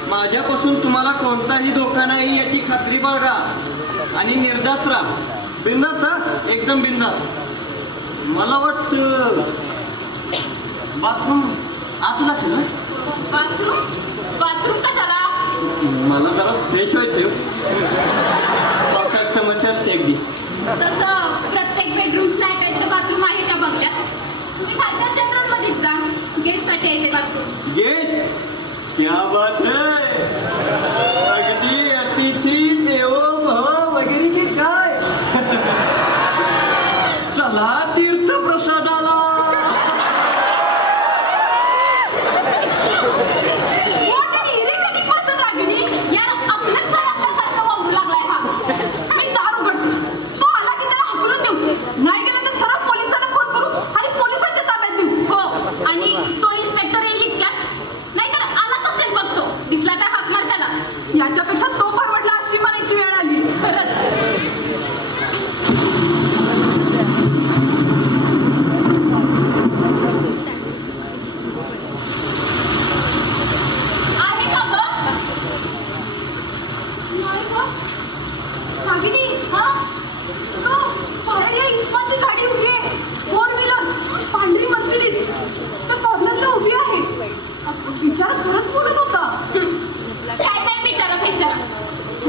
माझ्यापासून तुम्हाला कोणताही धोका नाही याची खात्री बाळगा. आणि निर्धास्त राहा. बिंदास राहा, एकदम बिंदास. मला वाटतं बाथरूम आतच असेल ना? बाथरूम कशाला? मला जरा फ्रेश व्हायचं. पावसात समस्या असते अगदी. तसं प्रत्येक बेडरूमला काहीतरी बाथरूम आहे त्या बंगल्यात. तुम्ही खालच्या जनरल मध्येच जा. गेस्टसाठी आहे ते बाथरूम. गेस्ट? क्या बात है. अगदी अतिथी देवो भव वगैरे की काय. चला तीर्थ प्रसादाला. नाही गेला तर सरळ पोलिसांना फोन करू आणि पोलिसांच्या ताब्यात देऊ. हो, आणि तो इन्स्पेक्टर येईल इतक्यात. नाहीतर आलाच असेल बघतो. दिसला तर हाक मार त्याला. याच्यापेक्षा तो परवडला अशी म्हणायची वेळ आली. खरंच. आहे का बघ? नाही गं. रागिनी, तो बाहेर या इस्माची गाडी उभी आहे. 4 व्हीलर, पांढरी मर्सिडीज. त्या कॉर्नरला उभी आहे. विचार खरंच बोलत होता. काय बिचारा.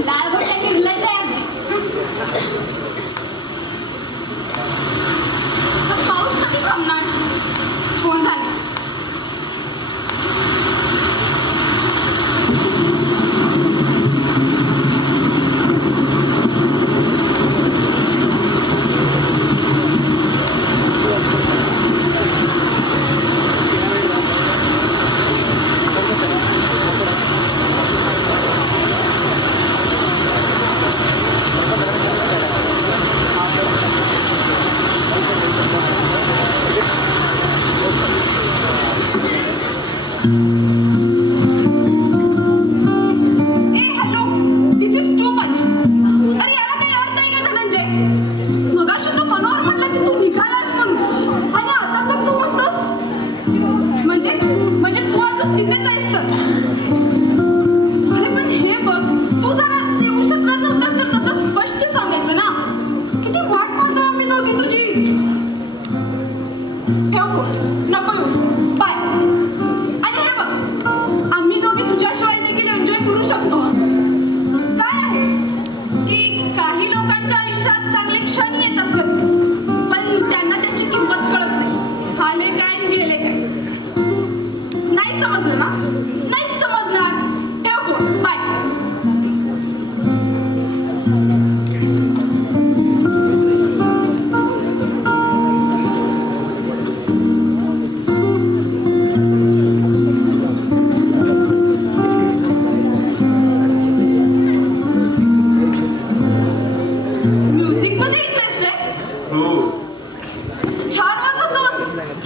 लाल गोट्या निर्लज आहे अगदी. पाऊस कधी थांबणार? फोन झाले.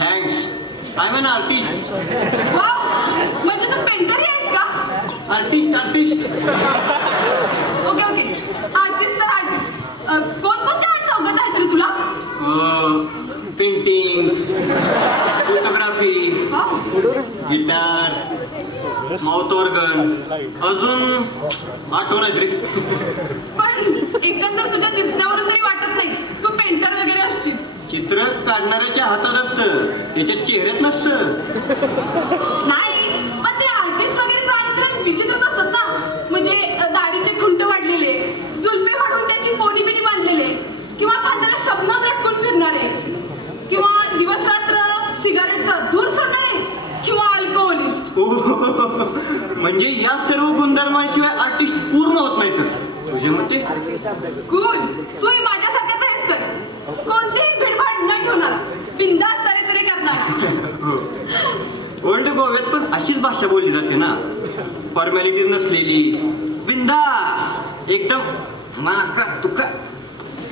Thanks. I am an artist. Wow, म्हणजे तू पेंटरही आहेस का? आर्टिस्ट. ओके आर्टिस्ट तर आर्टिस्ट. कोणकोणते आर्ट्स अवगत आहेत रे तुला? Painting, photography, guitar, mouth organ, अजून आठवण रे. पण एकंदर तुझ्या दिसण्यावरून तरी वाटत नाही तू पेंटर वगैरे असशील. चित्र काढणाऱ्याच्या हातात असतं, त्याच्या चेहऱ्यात नसतं. नाही, पण ते आर्टिस्ट वगैरे प्राणी जरा विचित्रच असतात ना. म्हणजे दाढीचे खुंट वाढलेले, जुलपे वाढवून त्याची पोनी बिनी बांधलेले, किंवा खांद्याला शबनम लटकून फिरणारे, किंवा दिवस रात्र सिगारेटचा धूर सोडणारे, किंवा अल्कोहोलिस्ट. म्हणजे या सर्व गुणधर्माशिवाय आर्टिस्ट पूर्ण होत नाही. तर तुझ्या मते कूल, तूही माझ्यासारख्याच आहेस. तर कोणतीही भिडभाड न ठेवणार बिंदास तरे करणार. ओल्ड गोव्यात पण अशीच भाषा बोलली जाते ना, फॉर्मॅलिटीज नसलेली, बिंदास, एकदम माका तुका.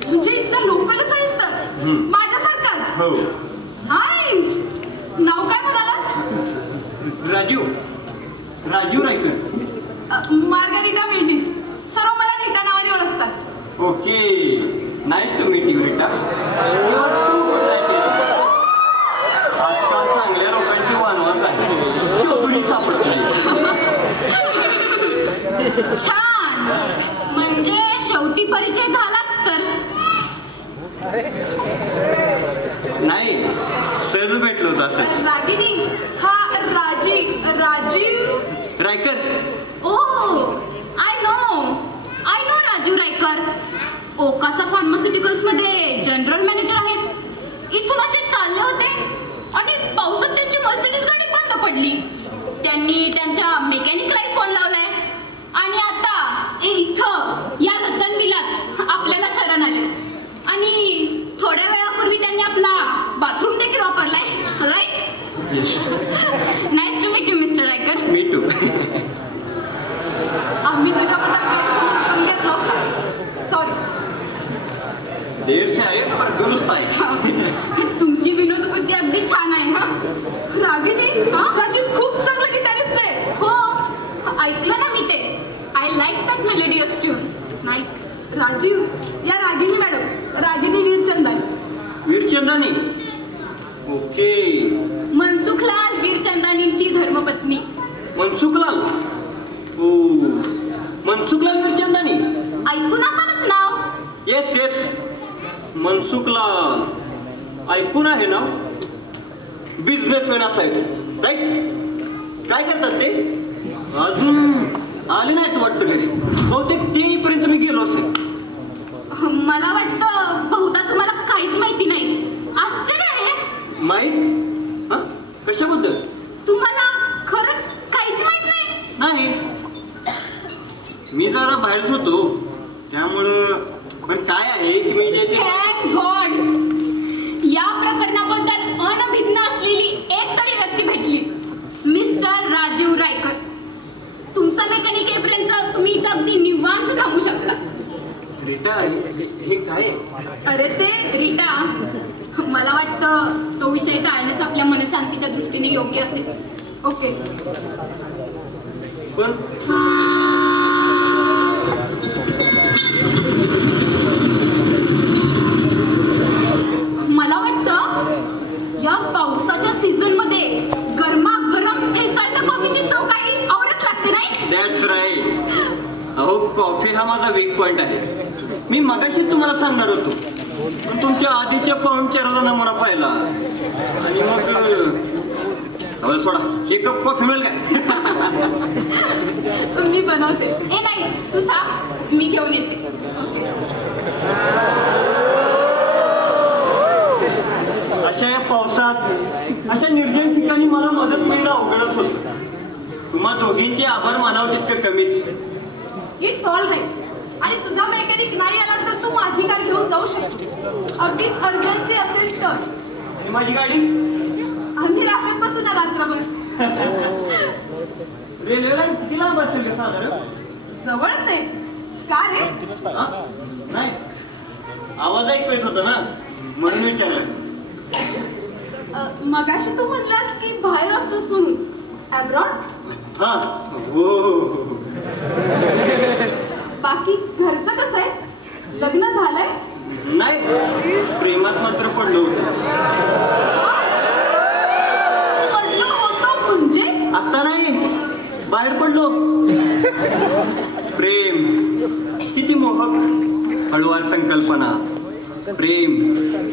म्हणजे इथं लोकलच आहेस तर माझ्यासारखाच. हो. हायस, नाव काय म्हणालास? राजीव रायकर. Margarita Mendis. सर्व मला रीटा नावाने ओळखतात. Okay, nice to meet you Rita. आजकाल चांगल्या लोकांची वानवाच आहे, शोधूनही सापडत नाही. छान, म्हणजे शेवटी परिचय झालाच तर. नाही, सहज भेटलो होतं असं. रागिनी, हा Rajiv Raikar. I know Rajiv Raikar. Okasa pharmaceuticals मध्ये जनरल मॅनेजर आहेत. इथून असे चालले होते आणि पावसात त्यांची मर्सिडीज गाडी बंद पडली. त्यांनी त्यांच्या मेकॅनिकलाही फोन लावलाय आणि आता इथं या रतनविलात आपल्याला शरण आले. आणि थोड्या वेळापूर्वी त्यांनी आपला बाथरूम देखील वापरलाय. Right? Nice to meet you mister Raikar. मी टू. आम्ही तुझ्याबद्दल गैरसमज करून घेतला होता. सॉरी. देर से आहे पण दुरुस्त आहे. तुमची विनोदबुद्धी अगदी छान आहे. हा रागिनी, राजीव खूप चांगला गिटारिस्ट आहे. हो, ऐकलं ना मी ते. I like that melodious tune. Nice. Rajiv, या रागिनी मॅडम, रागिनी वीरचंदानी. ओके. मनसुखलाल वीरचंदानींची धर्मपत्नी. मनसुखलाल. ओ, मनसुखलाल वीरचंदानी. ऐकून असालच नाव. येस, मनसुखलाल ऐकून आहे ना. बिझनेसमॅन असायचं, राईट? काय करतात ते? अजून आले नाहीत वाटतं घरी. बहुतेक तेपर्यंत मी गेलो असेल. मला वाटतं बहुधा तुम्हाला काहीच माहिती नाही. आश्चर्य आहे. माहीत? हा, कशाबद्दल? तुम्हाला खरंच काहीच माहित नाही? नाही, मी जरा बाहेरच होतो त्यामुळं. पण काय आहे की मी जे थँक गॉड, या प्रकरणाबद्दल अनभिज्ञ असलेली एक तरी व्यक्ती भेटली. मिस्टर राजीव रायकर. तुमचा मेकॅनिक येईपर्यंत तुम्ही इथं अगदी निवांत थांबू शकता. रीटा, हे काय? अरे ते रीटा, मला वाटतं तो विषय टाळणंच आपल्या मनशांतीच्या दृष्टीने योग्य असेल. ओके. पण मला वाटतं या पावसाच्या सीझन मध्ये गरमागरम फेसाळत्या कॉफीची चव काही आवडच लागते नाही? That's right. अहो, कॉफी हा माझा वीक पॉइंट आहे. मी मगाशीच तुम्हाला सांगणार होतो, पण तुमच्या आधीच्या पाहुणचाराचा नमुना पाहिला आणि मग सोडा. एक कप कॉफी मिळेल काय? मी बनवते. ए नाही, तू थांब, मी घेऊन येते. अशा या पावसात अशा निर्जन ठिकाणी मला मदत मिळणं अवघडच होतं. तुम्हा दोघींचे आभार मानावं तितकं कमीच. It's all right. आणि तुझा मेकॅनिक नाही आला तर तू माझी गाडी घेऊन जाऊ शकतो. अगदीच अर्जन्सी असेल तर. आणि माझी गाडी? आम्ही राखत बसू ना रात्रभर. रेल्वेला किती लांब असेल का साधारण? जवळच आहे. का रे? नाही, आवाज ऐकू येत होता ना म्हणून विचारलं. मगाशी तू म्हणलास की बाहेर असतोस म्हणून. अब्रॉड? हा हो. बाकी घरचं कसं आहे? लग्न झालंय? नाही, प्रेमात मात्र पडलो होतो. पडलं होतं म्हणजे? आता नाही, बाहेर पडलो. प्रेम किती मोहक हळूवार संकल्पना. प्रेम,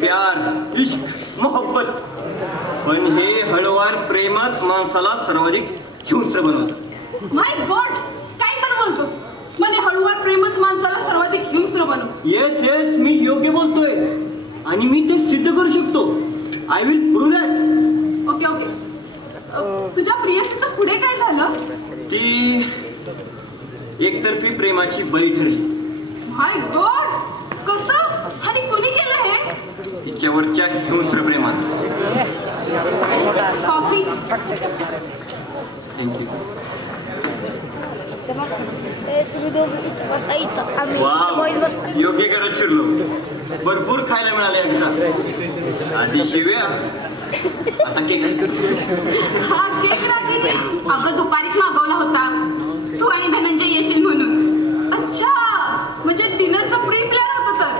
प्यार, इश्क, मोहब्बत. पण हे हळूवार प्रेमच माणसाला सर्वाधिक हिंस्र बनवतं. माय गॉड, काय पण बोलतोस? म्हणजे हळूवार प्रेमच माणसाला सर्वाधिक हिंस्र बनव. येस येस, मी योग्य बोलतोय आणि मी ते सिद्ध करू शकतो. I will prove that. Okay okay. तुझ्या प्रियसीचं पुढे काय झालं? ती एकतर्फी प्रेमाची बळी ठरली. माय गॉड, कसं आणि कुणी केलं हे? तिच्यावरच्या हिंस्र प्रेमात. कॉफी. थँक्यू. तुम्ही दोघं इथं बसा, इथं आम्ही वाव, योग्य करत शिरलो. भरपूर खायला मिळाले एकदा. आधी शिव्या, आता केक. हा केक रागिनी. अगं दुपारीच मागवला होता, तू आणि धनंजय येशील म्हणून. अच्छा, म्हणजे डिनरचं प्री प्लॅन होतं तर.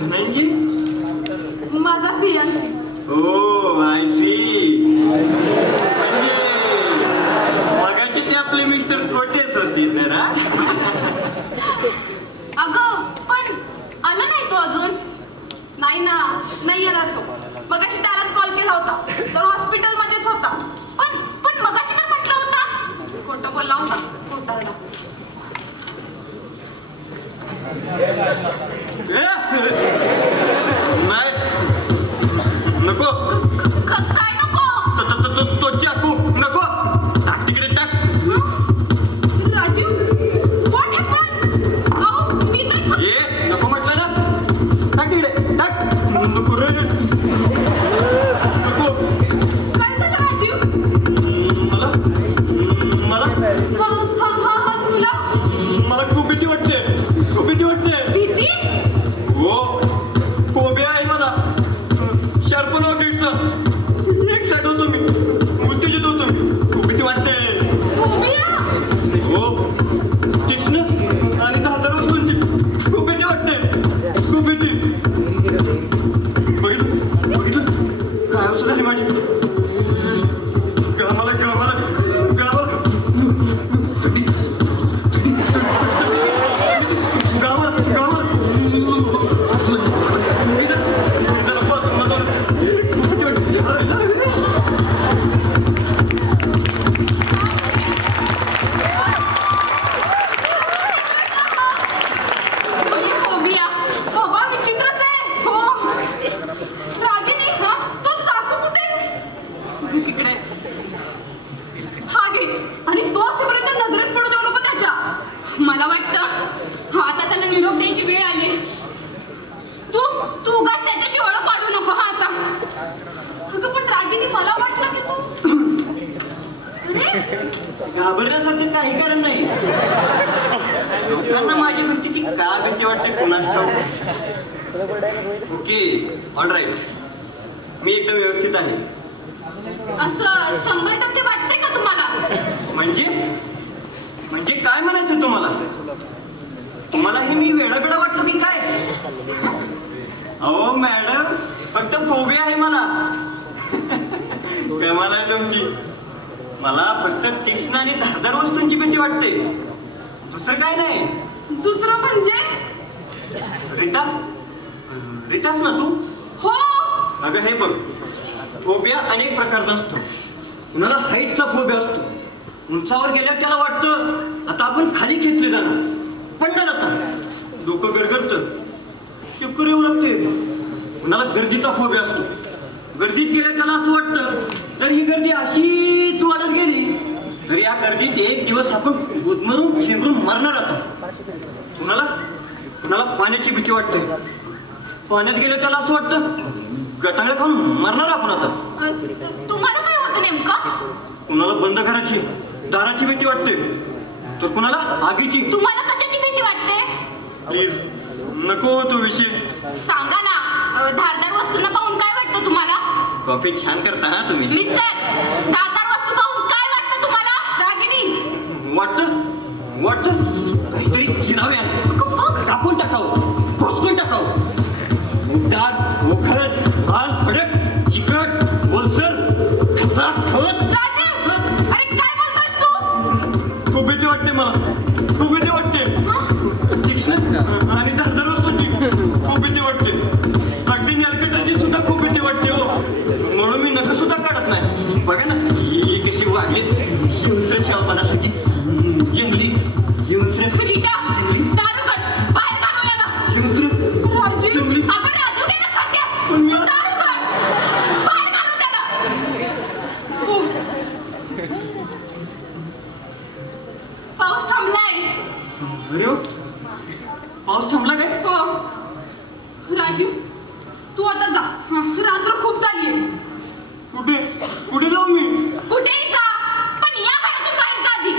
धनंजय माझा फियांसी. हो, आय सी. म्हणजे मगाचे ते आपले मिस्टर खोटेच होते तर. अगं पण आला नाही तो अजून. नाही ना, नाही येणार तो. मगाशी त्यालाच कॉल केला होता, तर हॉस्पिटलमध्येच होता. पण मगाशी तर म्हटलं होता. खोटं बोलला होता, खोटारडा. नाही, नको. काय नको? तो चाकू नको. टाक तिकडे, टाक. Rajiv, what happen? अहो मी तर ये नको म्हटलं ना. टाक तिकडे, टाक. नको रे, नको. काय झालं राजीव? मला तुला मला खूप भीती वाटते, खूप भीती वाटते. भीती? हो, कोब्या आहे मला. शार्पन ऑर्किडचा एक साईड होतो मी, उत्तेजित होतो मी. खूप भीती वाटते. फोबिया? हो, तीक्ष्ण आणि धारदार वस्तूंची खूप भीती वाटते, खूप भीती. बघितलं काय अवस्था झाली माझी. गावाला फोबिया. बाबा विचित्रच आहे. हो रागिनी, हा तो चाकू कुठे? इकडे. हा घे, आणि तो असेपर्यंत नजरेच पडू देऊ नको त्याच्या. मला वाटतं आता त्याला निरोप द्यायची वेळ आली. तू उगाच त्याच्याशी ओळख काढू नको. हा आता अगं पण रागिनी, मला वाटलं की तू. घाबरण्यासारखं काही कारण नाही. लोकांना माझ्या भीतीची का भीती वाटते कोणाच ठाऊक. Okay, all right. मी एकदम व्यवस्थित आहे. असं 100% वाटते का तुम्हाला? म्हणजे काय म्हणायचं तुम्हाला? तुम्हाला हे मी वेडाबिडा वाटलो की काय? अहो मॅडम, फक्त फोबिया आहे मला. कमाल आहे तुमची. मला फक्त तीक्ष्ण आणि धारदार वस्तूंची भीती वाटते, दुसरं काय नाही. दुसरं म्हणजे? रिटाच ना तू? हो. अगं हे बघ, फोबिया अनेक प्रकारचा असतो. कुणाला हाईटचा फोबिया असतो. उंचावर गेल्यावर त्याला वाटतं आता आपण खाली खेचले जाणार, पडणार आता. डोकं गरगरतं, चक्कर येऊ लागते. कुणाला गर्दीचा फोबिया असतो. गर्दीत गेल्यावर त्याला असं वाटतं तर ही गर्दी अशीच वाढत गेली तर या गर्दीत एक दिवस आपण गुदमरून चेंबरून मरणार आता. कुणाला पाण्याची भीती वाटते. पाण्यात गेलं त्याला असं वाटतं गटांगळं खाऊन मरणार आपण आता. तुम्हाला काय होतं नेमकं? कुणाला बंद घराची दाराची भीती वाटते, तर कुणाला आगीची. तुम्हाला कशाची भीती वाटते? प्लीज नको हो तो विषय. सांगा ना, धारदार वस्तूंना पाहून काय वाटतं तुम्हाला? कॉफी छान करता हा तुम्ही. मिस्टर, दातार वस्तू पाहून काय वाटतं तुम्हाला? रागिनी, वाटतं काहीतरी चिराव्या कापून टाकावं, खोचकून टाकावं. दात ओखत हाल फडक चिकट ओलसर खचाट खवत. राजीव, अरे काय बोलतोयस तू? खूप भीती वाटते मला, खूप भीती वाटते. तीक्ष्ण आणि धारदार वस्तूची खूप भीती वाटते. अगदी नेलकटरची सुद्धा खूप भीती वाटते हो. म्हणून मी नख सुद्धा काढत नाही. बघा ना ही कशी वागली हिंस्र शाळपणासाठी. जंगली हिंस्र रीटा, जंगली दारुगड, बाहेर घालू याला. हिंस्र राजीव, जंगली. अगं राजू गेला खड्ड्यात. पण मी- तू दारुगड, बाहेर घालू त्याला. पाऊस थांबलाय. अरे हो, पाऊस थांबला काय? हो. राजीव, तू आता जा. रात्र खूप झालीये. कुठे कुठे जाऊ मी? कुठेही जा, पण या घरातून बाहेर जा आधी.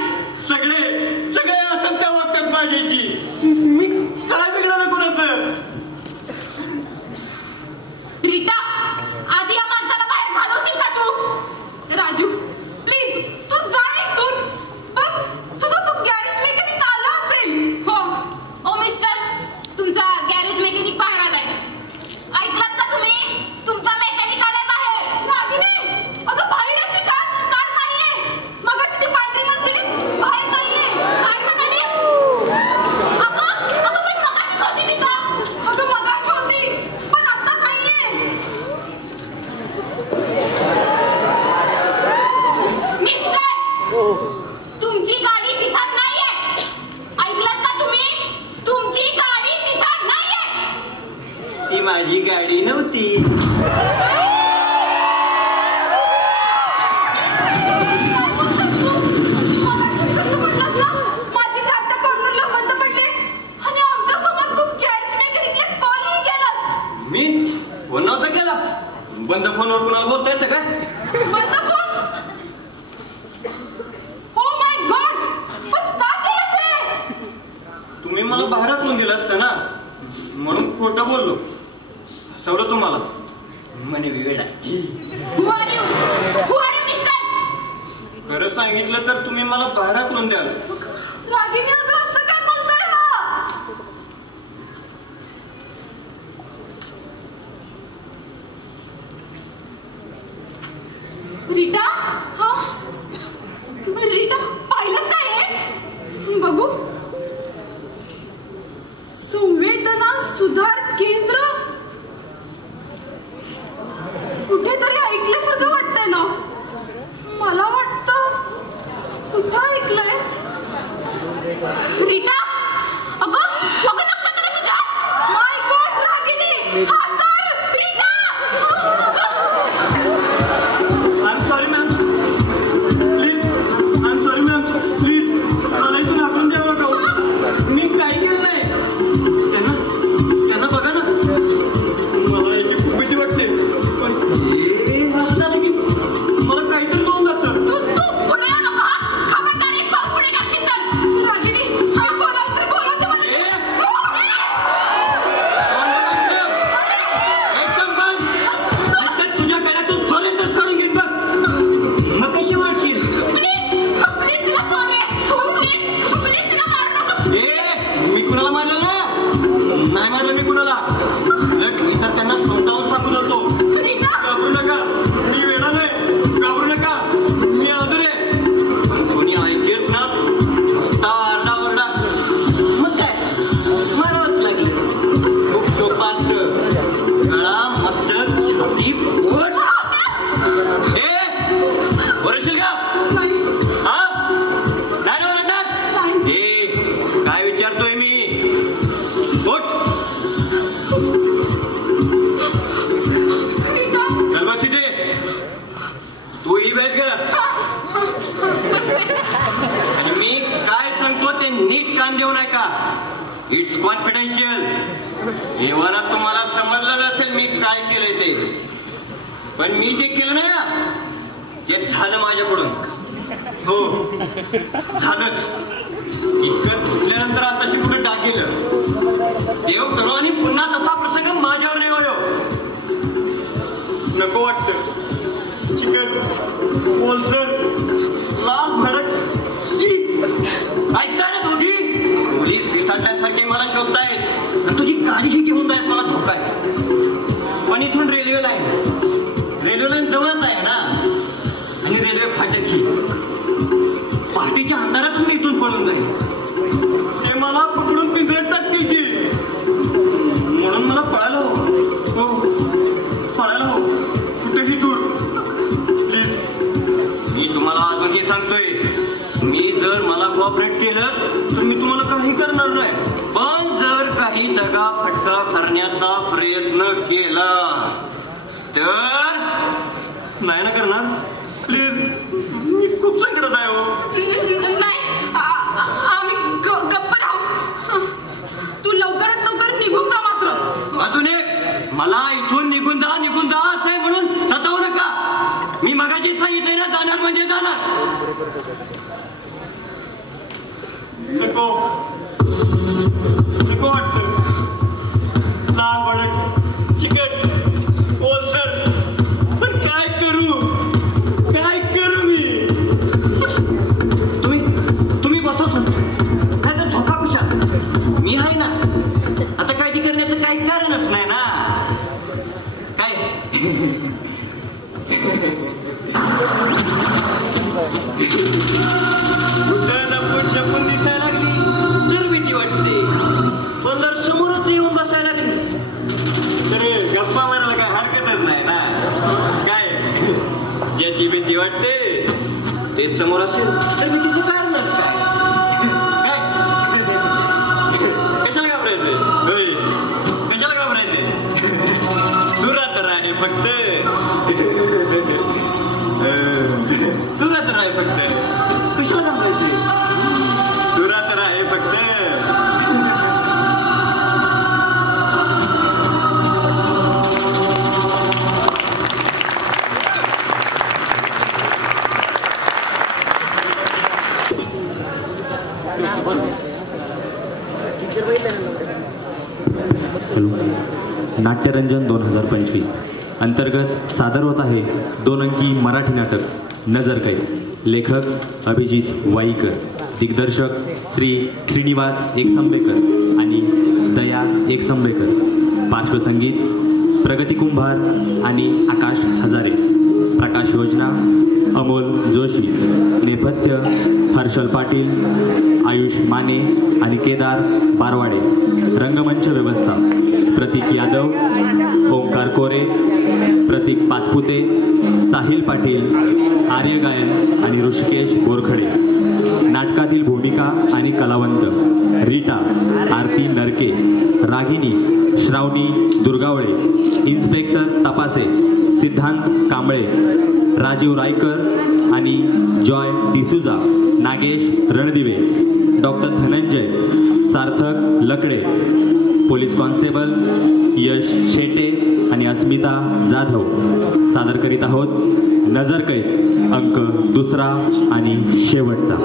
सगळे असं त्या वागतात माझ्याशी. मी काय बिघडलं कोणाचं? रीटा, आधी या माणसाला बाहेर घालवशील का तू? राजू, प्लीज तू जा इथून. बघ, तुझा तो गॅरेज मेकॅनिक आला असेल. हो. ओ मिस्टर, तुमचा गॅरेज मेकॅनिक बाहेर आलाय. ऐकलात का तुम्ही? तुमचा मेकॅनिक आलाय बाहेर. रागिनी, अगं बाहेरची कार नाहीये. मगाची ती पांढरी मर्सिडीज बाहेर नाहीये. काय म्हणालीस? अगं पण मगाशीच होती तिथं. अगं मगाशी होती, पण आता नाहीये. मिस्टर, तुमची गाडी तिथं नाहीये. ऐकलात का तुम्ही? तुमची गाडी तिथं नाहीये. ती माझी गाडी नव्हती. काय बोलतोस तू? मगाशीच तर तू म्हटलंस ना, माझी कार त्या कॉर्नरला बंद पडली आणि आमच्या समोर तू गॅरेज मेकॅनिकला कॉलही केलास. मी फोन नव्हता केला. बंद फोनवर कुणाला बोलता येतं का? बंद फोन? Oh my God! पण का केलंस हे? तुम्ही मला बाहेर हाकलून दिलं असतं ना, म्हणून खोटं बोललो. सवलं तुम्हाला म्हणे वेळ आहे. Who are you? Who are you, mister? खरं सांगितलं तर तुम्ही मला बाहेर हाकलून द्याल. रागिनी, अगं असं काय बोलतोय हा? रीटा, हा? रीटा, पाहिलंच काय हे? बघू. संवेदना सुधार केंद्र. कुठेतरी ऐकल्यासारखं वाटतंय ना. मला वाटतं कुठं ऐकलंय. रीटा, अगं लक्षात आलं तुझ्या? माय गॉड, रागिनी, हात धर. Rita, I am sorry ma'am, please. I am sorry ma'am, please. मला इथून हाकलून द्यावं नका. मी काही केलं नाही. त्यांना बघा ना. मला याची खूप भीती वाटते. पण हे असं झालं की मला काहीतरी होऊन जातं. तू पुढे येऊ नका. खबरदार, एक पाऊल पुढे टाकशील तर. रागिनी, हा कोणाला तरी बोलवते मला. ए! एकदम बंद. इथं तुझ्या गळ्यातून सोलेंदर काढून घेईन बघ. मग कशी वाटशील? प्लीज तिला सोडे. प्लीज तिला मारू नको. ए, मी कुणाला मारलं ना? नाही मारलं मी कुणाला. उलट मी तर त्यांना समजावून सांगून होतो. रीटा, घाबरू नका, मी वेडा नाही. घाबरू नका, मी आदर आहे. पण कोणी ऐकेल ना, नुसता आरडा. मग काय, मारावंच लागलं. खूप सोपं असतं. गळा, मस्तक, छाती, पोट. ए, ओरडशील का? नाही, हा? नाही ना ओरडणार? नाही. ए, काय विचारतोय मी? पोट. रीटा, चल बस इथे. तू ही बैठ ग. आणि मी काय सांगतो ते नीट कान देऊ नका. It's confidential. एव्हाना तुम्हाला समजलं नसेल मी काय केलंय ते. पण मी ते केलं नाही ना, ते झालं माझ्याकडून. हो, झालंच. इतकं सुटल्यानंतर आताशी कुठं डाग गेलं. देव करो आणि पुन्हा तसा प्रसंग माझ्यावर नाही होयो. नको वाटतं. ओलसर लाल भडक ऐकताय ना दोघी? पोलीस पिसाटल्यासारखे मला शोधतायत. तुझी काळजी घेऊन जाईल मला धोका आहे. पण इथून रेल्वे लाईन जवळच आहे ना, आणि रेल्वे फाटक ही पहाटेच्या अंधारातून मी इथून पळून जाईल. ते मला पकडून पिंजऱ्यात टाकतील की, म्हणून मला पळायला हो कुठेही दूर. प्लीज, मी तुम्हाला अजूनही सांगतोय, मी जर मला कॉपरेट केलं तर मी तुम्हाला काही करणार नाही. पण जर काही दगा फटका करण्याचा प्रयत्न केला तर नाही ना करणार. प्लीज, मी खूप संकटात आहे हो. नाही, आम्ही गप्प राहू. तू लवकरात लवकर निघून जा. मात्र अजून एक, मला इथून निघून जा असं आहे म्हणून सतावू नका. मी मगाशीच सांगितलंय ना, जाणार म्हणजे जाणार. नको वाटतं. लाल भडक चिकट ओलसर, पण काय करू मी? तुम्ही बसवतो काय तर धोका कुशा मी आहे ना. आता काळजी करण्याचं काही कारणच नाही ना. काय कुठं लपून छपून दिसायला लागली तर भीती वाटते. पण जर समोरच येऊन बसायला लागली तर गप्पा मारायला काय हरकतच नाही ना. काय ज्याची भीती वाटते ते समोर असेल तर भीतीचं कारणच काय? कशाला घाबरायचं? सुरात राहे फक्त. सुरात राहे फक्त. कशाला घाबरायचे? सुरात राहे फक्त. नाट्यरंजन 2025 अंतर्गत सादर होत आहे 2 अंकी मराठी नाटक नजर कैद. लेखक अभिजित वाईकर, दिग्दर्शक श्री श्रीनिवास एकसंबेकर आणि दया एकसंबेकर. पार्श्वसंगीत प्रगती कुंभार आणि आकाश हजारे. प्रकाश योजना अमोल जोशी. नेपथ्य हर्षल पाटील, आयुष माने आणि केदार बारवाडे. रंगमंच व्यवस्था प्रतीक यादव, ओंकार कोरे, प्रतीक पाचपुते, साहिल पाटील, आर्य गायन आणि ऋषिकेश बोरखडे. नाटकातील भूमिका आणि कलावंत: रीटा आरती नरके, रागिनी श्रावणी दुर्गावळे, इन्स्पेक्टर तपासे सिद्धांत कांबळे, राजीव रायकर आणि जॉय डिसूजा, नागेश रणदिवे, डॉक्टर धनंजय, सार्थक लकडे, पोलीस कॉन्स्टेबल यश शेटे आणि अस्मिता जाधव. सादर करीत आहोत नजर कैद अंक 2 आणि शेवटचा.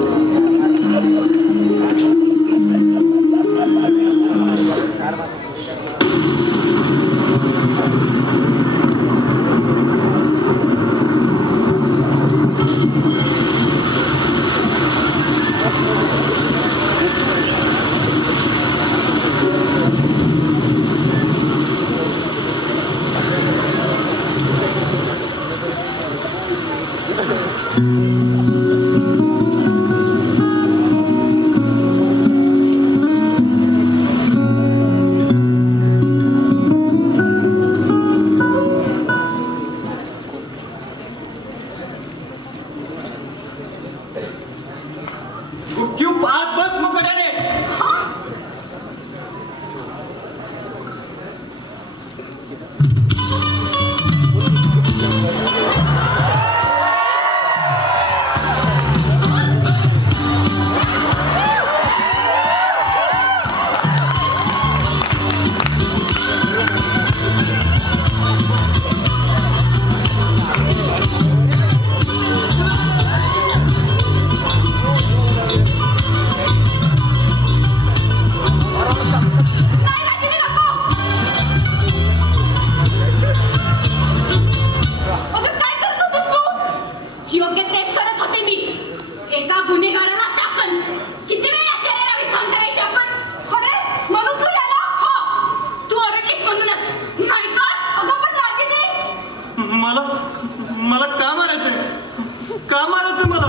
का मारायचं मला?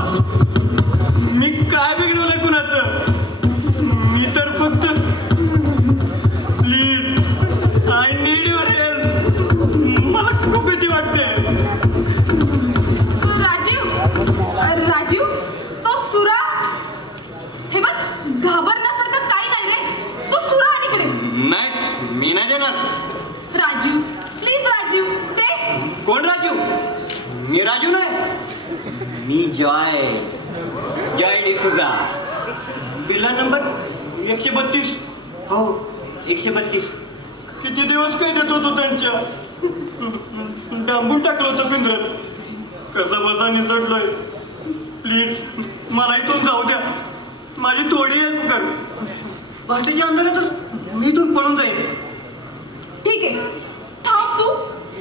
मी काय बिघडवलंय कुणाचं? मी तर फक्त please I need your help. मला खूप भीती वाटते. राजीव तो सुरा हे बघ घाबरण्यासारखं काही नाही रे. तो सुरा आणि कडे नाही, मी नाही देणार. राजीव प्लीज राजीव दे. कोण राजू? मी राजू नाही, मी जॉय डिसूजा. बिल्ला नंबर 132. हो 132. किती दिवस काय देत होतो त्यांच्या. डांबून टाकलं होतं पिंजऱ्यात. कसा बसा निसटलोय. प्लीज मला इथून जाऊ द्या. माझी थोडी हेल्प कर. पहाटेच्या अंधारातच मी इथून पळून जाईन. ठीक आहे थांब तू.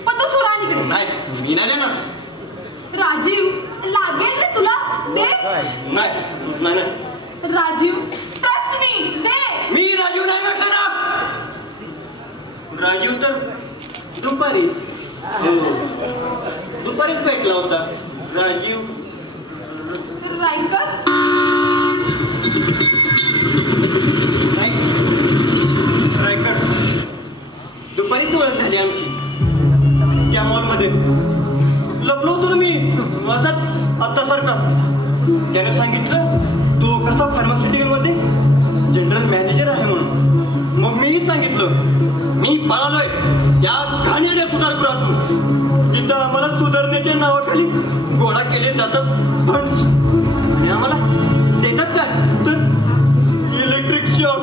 पण तो सुरा आणि कडे नाही, मी नाही देणार. राजीव लागेल रे तुला दे. नाही राजीव ट्रस्ट मी दे. मी राजीव नाही म्हटलं ना. राजीव तर दुपारीच भेटला होता. राजीव रायकर दुपारीच ओळख झाली आमची. त्या मॉलमध्ये लपलो होतो मी असंच आत्तासारखा. त्याने सांगितलं तू कसा फार्मास्युटिकलमध्ये जनरल मॅनेजर आहे म्हणून. मग मीही सांगितलं मी पळालोय त्या घाणेरड्या सुधारगृहातून. तिथं आम्हाला सुधारण्याच्या नावाखाली गोळा केले जातात फंड्स. आणि आम्हाला देतात काय तर इलेक्ट्रिक शॉक.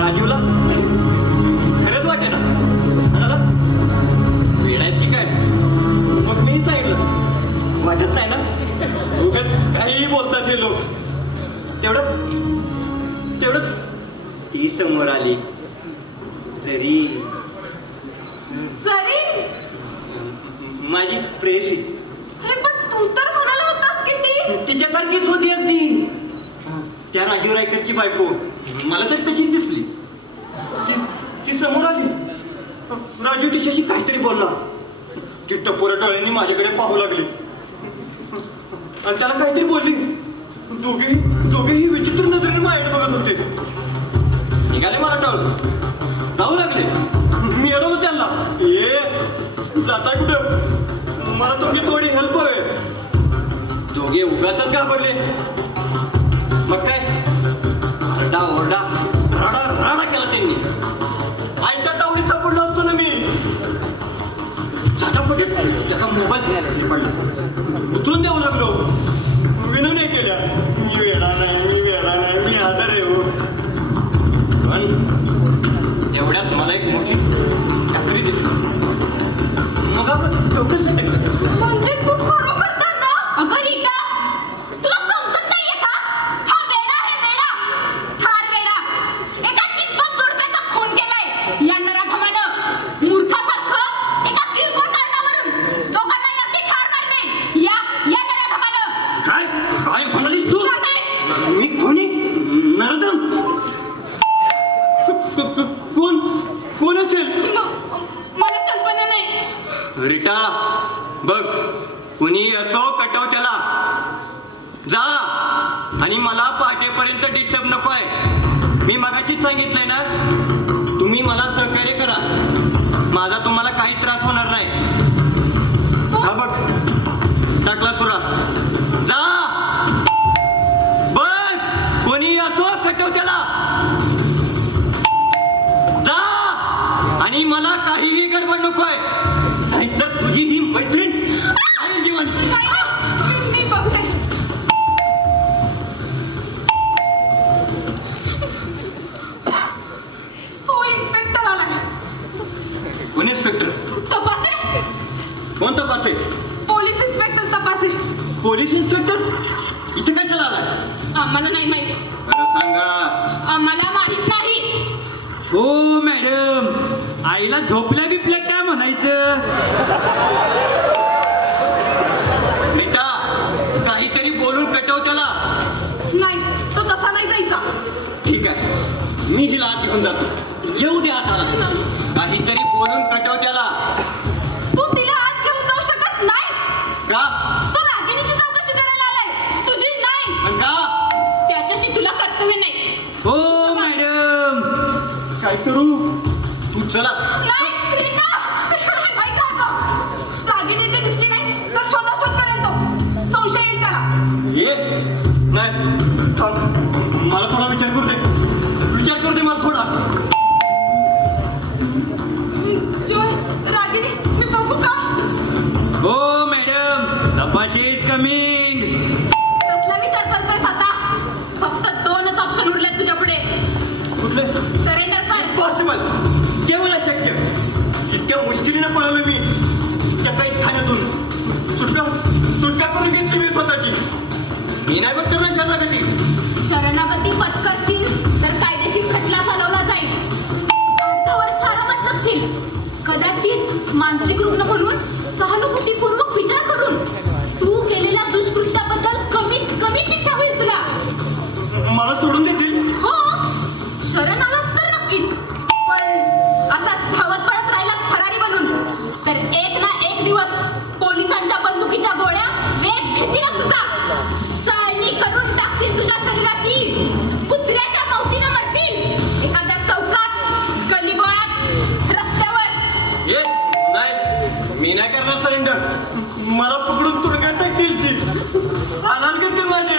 राजीवला खरंच वाटे ना वेळायच की काय. मग मी सांगितलं वाटत नाही ना उगाच काहीही बोलतात हे लोक. तेवढं ती समोर आली. जरी माझी प्रेयसी. अरे पण तू तर म्हणाला होतास की ती तिच्यासारखीच होती अगदी. त्या राजीव रायकरची बायको मला तर तशीच दिसली. ती समोर आली. राजू तिच्याशी काहीतरी बोलला. ती टपोऱ्या डोळ्यांनी माझ्याकडे पाहू लागली आणि त्याला काहीतरी बोलली. दोघेही विचित्र नजरेने माझ्याकडे बघत होते. निघाले मला टाळून जाऊ लागले. मी अडवलं त्यांना. जाता कुठं? मला तुमची थोडी हेल्प हवी. दोघे उगाचच घाबरले. मग काय आरडा ओरडा राडा केला त्यांनी. आयत्या टावरीत सापडलो असतो ना मी. झटापटीत त्याचा मोबाईल पडला. उतरून देऊ लागलो. विनवण्या केल्या. मी वेडा नाही मी आदर आहे हो. पण तेवढ्यात मला एक मोठी टाकरी दिसली. मग आपण डोकं सटकलं. म्हणजे तू खरोखर तर ना. अगं रीता तुला समजत नाहीये का? हा वेडा आहे वेडा. थार वेडा. एका निष्पाप जोडप्याचा खून केलाय या नराधमानं. मूर्खासारखं एका किरकोळ कारणावरून दोघांना अगदी ठार मारले या नराधमानं. काय म्हणालीस तू? मी कोणी नराधम? कोण असेल? मला कल्पना नाही. रीटा बघ कुणी असो कटव त्याला. जा आणि मला पहाटेपर्यंत डिस्टर्ब नकोय. मी मगाशीच सांगितलंय ना तुम्ही मला सहकार्य करा. माझा तुम्हाला काही त्रास होणार नाही. हा बघ टाकला सुरा. जा बघ कोणी असो कटव त्याला. जा आणि मला काहीही गडबड नकोय. नाहीतर तुझी ही मैत्रीण आहे जीवनशी. मी बघते. हो इन्स्पेक्टर आला. कोण इन्स्पेक्टर? तपासेल. कोण तपासेल? पोलीस इन्स्पेक्टर तपासेल. पोलीस इन्स्पेक्टर इथे कशाला आला? आम्हाला नाही माहित. बरं सांगा. आम्हाला माहित नाही. हो मॅडम आईला झोपल्या बिपल्या काय म्हणायचं? बेटा काहीतरी बोलून कटव त्याला. नाही तो तसा नाही जायचा. ठीक आहे मी हिला आत घेऊन जातो. येऊ दे हाताला. काहीतरी बोलून कटव त्याला. तू तिला आत घेऊन जाऊ शकत नाहीस. का? तो रागिणीच्या करू तू चला. नाही, रीता! ऐका आता. रागिनी इथे दिसली नाही तर शोधाशोध करेल तो. संशय येईल त्याला. ये नाही थांब, मला थोडा विचार करू दे मला थोडा. जॉय, रागिनी, मी बघू का? हो मॅडम, तपाशी इज कमिंग. कसला विचार करतोयस आता? फक्त 2च ऑप्शन उरलेत तुझ्या पुढे. कुठले? सरेंडर कर. पॉसिबल, केवळ अशक्य. इतक्या मुश्किलीनं पळालो मी त्या काही खाण्यातून. सुटका करून घेतली मी स्वतःची. मी नाही बघ तर शरणागती. शरणागती पत्करशील तर कायदेशीर खटला चालवला जाईल. अर्धवर सारमत नक्षील. कदाचित मानसिक रुग्ण म्हणून सहानुभूतीपूर्वक विचार करून तू केलेल्या दुष्कृत्याबद्दल कमीत कमी शिक्षा होईल तुला. मला सोडून देतील? हो, शरण आलास तर नक्कीच. पण असाच धावत पळत राहिलास फरारी बनून तर एक ना एक दिवस पोलिसांच्या बंदुकीच्या गोळ्या वेग घेतील तुझा. चाळणी करून टाकतील तुझ्या शरीराची. कुत्र्याच्या मौतीनं मरशील एखाद्या चौकात, गल्लीबोळात, रस्त्यावर. नाही, मी नाही करणार सरेंडर. मला पकडून तुरुंगात टाकतील की हालाल करतील माझे.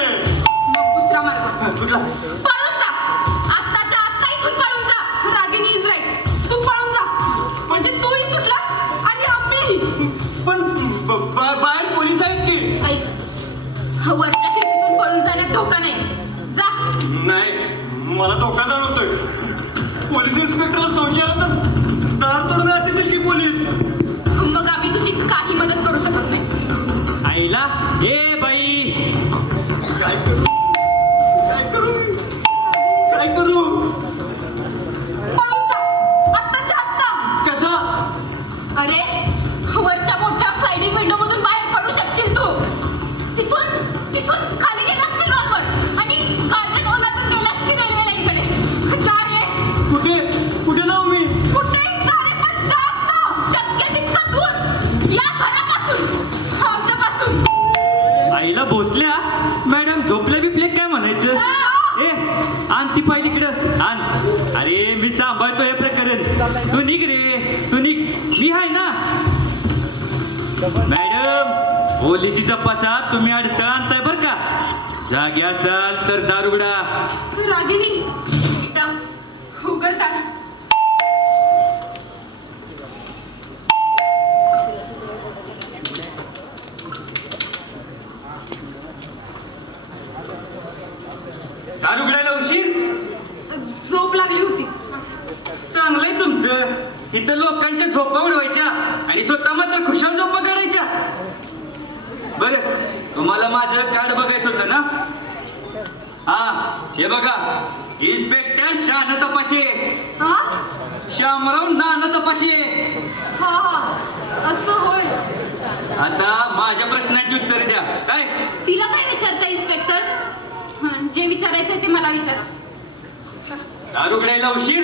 मग दुसरा मार्ग कुठला? पळून जा. आत्ताच्या आत्ता इथून पळून जा. Ragini is right. तू पळून जा. म्हणजे तूही सुटलास आणि आम्हीही. पण बाहेर पोलीस आहेत की. ऐक, वरच्या खिडकीतून पळून जाण्यात धोका नाही. जा. नाही, मला धोका जाणवतोय. पोलीस इन्स्पेक्टरला संशय आला तर दार तोडून येतील की पोलीस. मग आम्ही तुझी काही मदत करू शकत नाही. आईला ए बाई, काय करू? पळून जा. आत्ताच्या आत्ता. कसा? अरे, वरच्या मोठ्या स्लायडिंग विंडो मधून बाहेर पडू शकशील तू. तिथून खाली गेलास की लॉनवर आणि गार्डन ओलांडून गेलास की रेल्वे लाईनकडे. जा रे. कुठे जाऊ मी? कुठेही जा रे, पण जा आत्ता. शक्य तितकं दूर. या घरापासून, आमच्यापासून. आईला भोसल्या. मॅडम झोपल्या बिपल्या काय म्हणायचं? ए आण ती पाहिजे इकडं आण. अरे मी सांभाळतो हे प्रकरण. तू निघ रे, तू निघ. मी आहे ना. मॅडम, पोलिसीचा तपासात तुम्ही अडथळा आणताय बर का. जागी असाल तर दार उघडा. रागिनी, इथं उघडतात. दार उघडायला उशीर? झोप लागली होती. चांगलंय तुमचं. इथं लोकांच्या झोपा उडवायच्या आणि स्वतः मात्र खुशाल झोपा काढायच्या. बरं, तुम्हाला माझं कार्ड बघायचं होतं ना? हा, हे बघा. इन्स्पेक्टर शान तपाशे. हा श्यामराव नाना तपाशे. हा हा, असं होय. आता माझ्या प्रश्नांची उत्तर द्या. काय? तिला काय विचारता इन्स्पेक्टर? जे विचारायचंय ते मला विचार. दार उघडायला उशीर?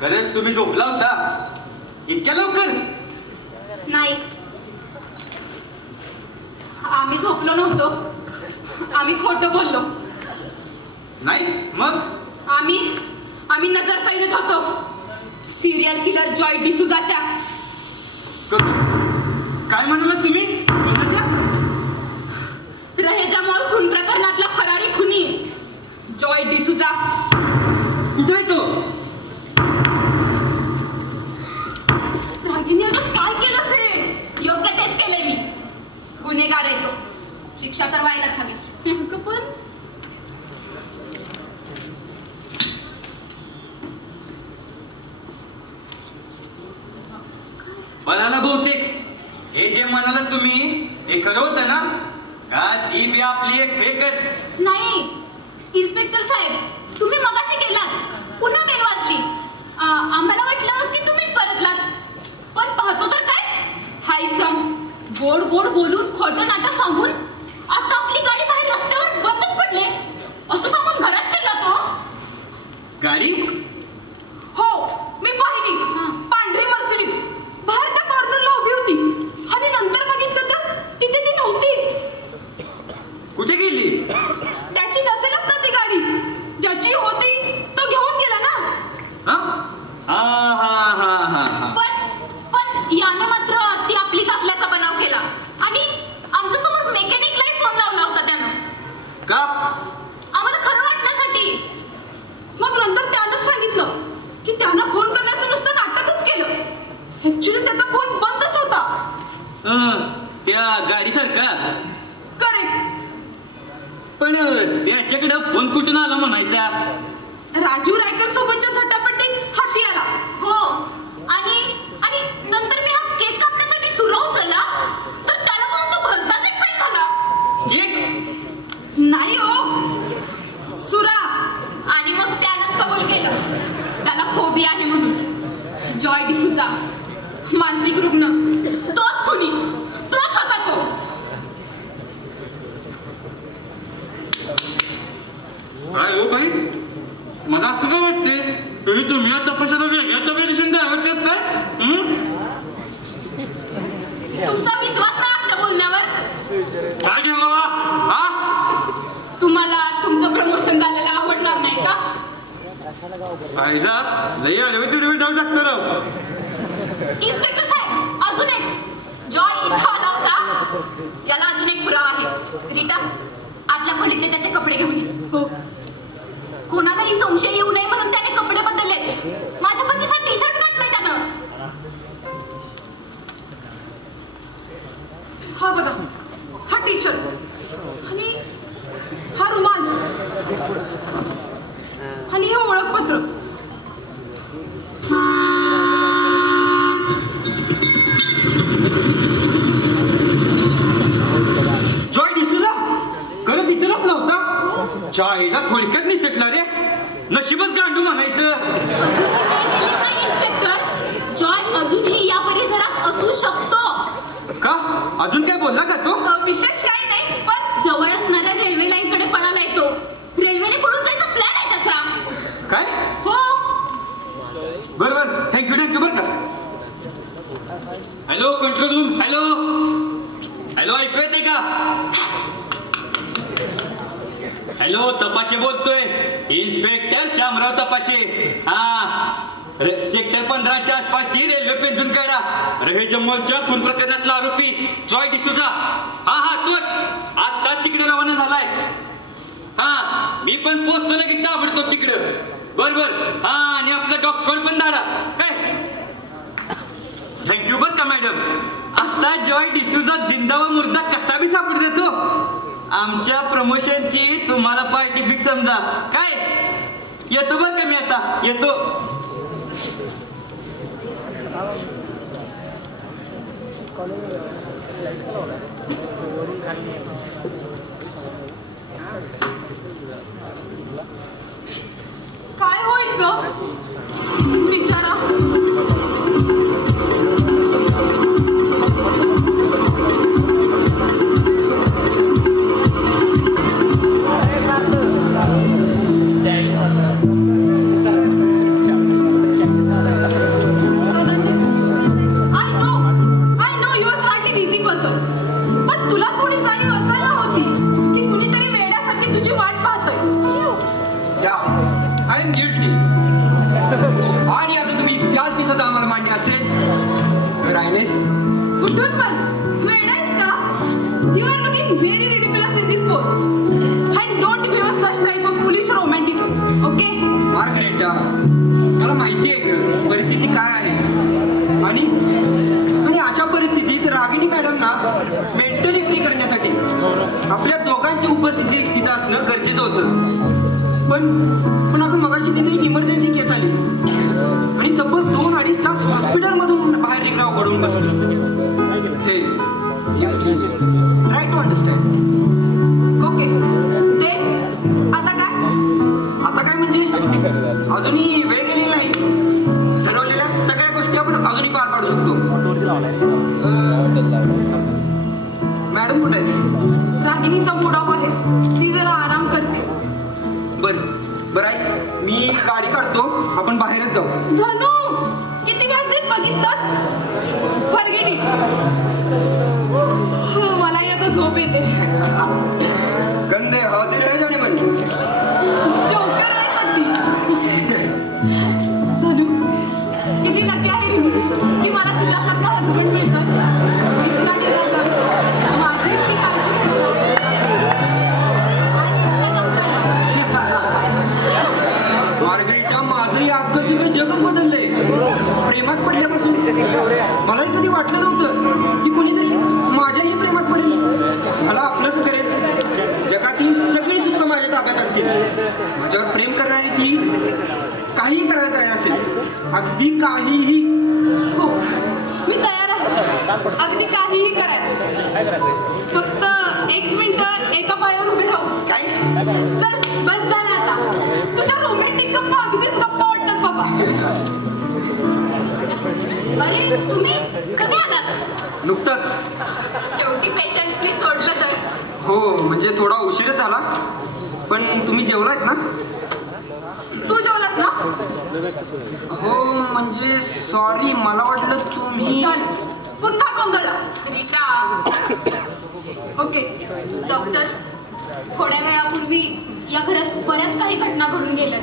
खरंच तुम्ही झोपला होता इतक्या लवकर? नाही, आम्ही झोपलो नव्हतो. आम्ही खोटं बोललो. नाही मग? आम्ही नजर कैदेत होतो सिरियल किलर जॉय डिसूजाच्या. काय म्हणालात तुम्ही? कोणाच्या? रहेजा मॉल खून प्रकरणातला फरारी खुनी जॉय डिसूजा. कुठे आहे तो? रागिनी, आता काय केलंस हे? योग्य तेच केलंय मी. गुन्हेगार आहे तो. शिक्षा तर व्हायलाच हवी. पण म्हणाला बहुतेक हे जे म्हणाला तुम्ही हे खरं होतं ना? का ती बी आपली एक फेकच? नाही इन्स्पेक्टर साहेब, तुम्ही मगाशी केलात. पुन्हा बेल वाजली. आम्हाला वाटलं की तुम्हीच परतलात. पण पाहतो तर काय, हाय सम गोड गोड बोलून खोटं नाटक सांगून आता आपली गाडी बाहेर रस्त्यावर बंदच पडले असं सांगून घरात शिरला तो. गाडी? हो, मी पाहिली. पांढरी मर्सिडीज बाहेर त्या कॉर्नरला उभी होती आणि नंतर बघितलं तर तिथे ती नव्हतीच. कुठे गेली? त्याची नसेलच ना ती गाडी. ज्याची होती तो घेऊन गेला ना. हा? का? करेक्ट. पण त्याच्याकडे फोन कुठून आला म्हणायचा? राजू रायकर सोबतच्या झटापटीत हाती आला. हो, आणि नंतर मी हा केक कापण्यासाठी सुरू उचलला तर त्याला पाहून तो भलताच एक्साइट झाला. केक? नाही हो, सुरा. आणि मग त्यानंच कबूल केलं त्याला फोबिया आहे म्हणून. जॉय डिसूजा, मानसिक रुग्ण, तोच खुनी, तोच होता तो. काय हो बाई, मला असं काय वाटते तुम्ही आता तपासाला वेगळ्या तब्येतीशी द्यावं काय? तुमचा विश्वास नाही आमच्या बोलण्यावर? काय घे बाबा, हा? तुम्हाला तुमचं प्रमोशन झालेलं आवडणार नाही का? फायदा लई आडवे तिडवे जाऊ शकतो राव. इन्स्पेक्टर साहेब, अजून एक. जॉय इथं आला होता याला अजून एक पुरावा आहे. रीटा, आतल्या खोलीतले त्याचे कपडे घेऊन ये. हो. कोणालाही संशय येऊ नये म्हणून त्याने कपडे बदललेत. माझ्या पतीचा टी शर्ट घातलाय त्यानं. हा बघा, हा टी शर्ट आणि हा रुमाल आणि हे ओळखपत्र. जॉय डिसूजा खरं तिथं लपला होता. जॉयला थोडक्यात निसटला रे. नशीबच गांडू म्हणायचं. अजूनही काही गेले नाही इन्स्पेक्टर. जॉय अजूनही या परिसरात असू शकतो. का? अजून काय बोलला का तो? विशेष काही नाही, पण जवळ असणाऱ्या रेल्वे लाईन कडे पळाला येतो. रेल्वेने पळून जायचा प्लॅन आहे त्याचा. काय? हो. बरोबर, थँक्यू बरं का. Hello control room. हॅलो, ऐकू येते का? हॅलो, तपाशे बोलतोय. इन्स्पेक्टर शामराव तपाशे. हा, सेक्टर 15च्या आसपासची रेल्वे पेंजून काढा. रहे जम्मूच्या खून प्रकरणातला आरोपी जॉय डिसूजा. हा तोच आत्ताच तिकडे रवाना झालाय. हा, मी पण पोहोचतो लगेच ताबडतोब तिकडं. बरोबर. हा, आणि आपला डॉग स्क्वॉड पण धाडा. काय? थँक्यू बरं का मॅडम. आता जॉय डिसूजा जिंदा व मुर्दा कसा बी सापड देतो. आमच्या प्रमोशनची तुम्हाला पार्टी फिक्स समजा. काय? येतो बरं का मी, आता येतो. काय होईल ग? विचारा. आणि आता तुम्ही त्याच दिवसाच आम्हाला मान्य असेल. उठून बस. वेडा आहेस का? You are looking very ridiculous in this pose. And don't be such type of foolish romanticism. Okay? Margareta, मला माहिती आहे का परिस्थिती काय आहे. आणि अशा परिस्थितीत रागिणी मॅडमना मेंटली फ्री करण्यासाठी आपल्या दोघांची उपस्थिती तिथं असणं गरजेचं होतं. पण अगं मगाशी तिथे इमर्जन्सी केस आली आणि तब्बल 2-2.5 तास हॉस्पिटलमधून बाहेर निघणं अवघडून बसलं. हे ट्राय टू अंडरस्टँड. ओके. ते आता काय म्हणजे अजूनही वेळ गेलेली नाही. ठरवलेल्या सगळ्या गोष्टी आपण अजूनही पार पाडू शकतो. मॅडम कुठे आहे? रागिणीचा मूड ऑफ आहे. ती जरा आराम करते. बरं ऐक, मी गाडी काढतो, आपण बाहेरच जाऊ. धनु, किती वाजलेत बघितलं? Forget it. मला आता झोप येते. कंदे हाजीर आहे जाणे म्हणजे जोकर आहे सध्या. धनु, किती नक्की आहे की मला तुझ्यासारखा हजबंड मिळतं. इतका निरागस, माझी इतकी काळजी आणि इतका मार्गरेटा, माझंही आजकालचं काही जगच बदललंय. प्रेमात पडल्यापासून मलाही कधी वाटलं नव्हतं की कोणीतरी माझ्याही प्रेमात पडेल. चल बस झालं आता. तुझ्या रोमॅन्टिक गप्पा अगदीच गप्पा वाटतात बाबा. अरे तुम्ही कधी आलात? नुकताच. शेवटी पेशंट्सनी सोडलं तर. हो म्हणजे थोडा उशीरच झाला. पण तुम्ही जेवलात ना? तू जेवलास ना? हो म्हणजे सॉरी, मला वाटलं तुम्ही. चल पुन्हा गोंधळला. रीटा. ओके डॉक्टर, थोड्या वेळापूर्वी या घरात बऱ्याच काही घटना घडून गेल्यात.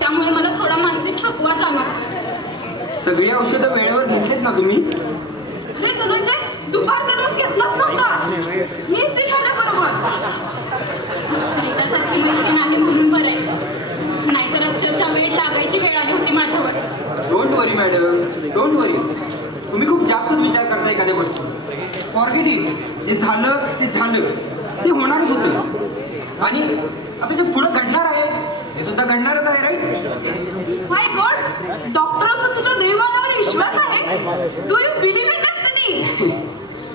त्यामुळे मला थोडा मानसिक थकवा जाणवतो. सगळी औषधं वेळेवर घेतलीत ना तुम्ही? अरे धनंजय, दुपारचा डोस घेतलाच नव्हता. मीच दिला रे बरोबर. रीटासारखी मैत्रीण आहे म्हणून बरं आहे, नाहीतर अक्षरशः वेळ लागायची वेळ आली होती माझ्यावर. डोंट वरी मॅडम, डोंट वरी. तुम्ही खूप जास्तच विचार करता एखाद्या गोष्टी. Forget it. जे झालं ते झालं, ते होणारच होतं. आणि आता जे पुढे घडणार आहे हे सुद्धा घडणारच आहे, राईट? माय गॉड, डॉक्टर असं तुझ्या दैवानावर विश्वास आहे? Do you believe in destiny?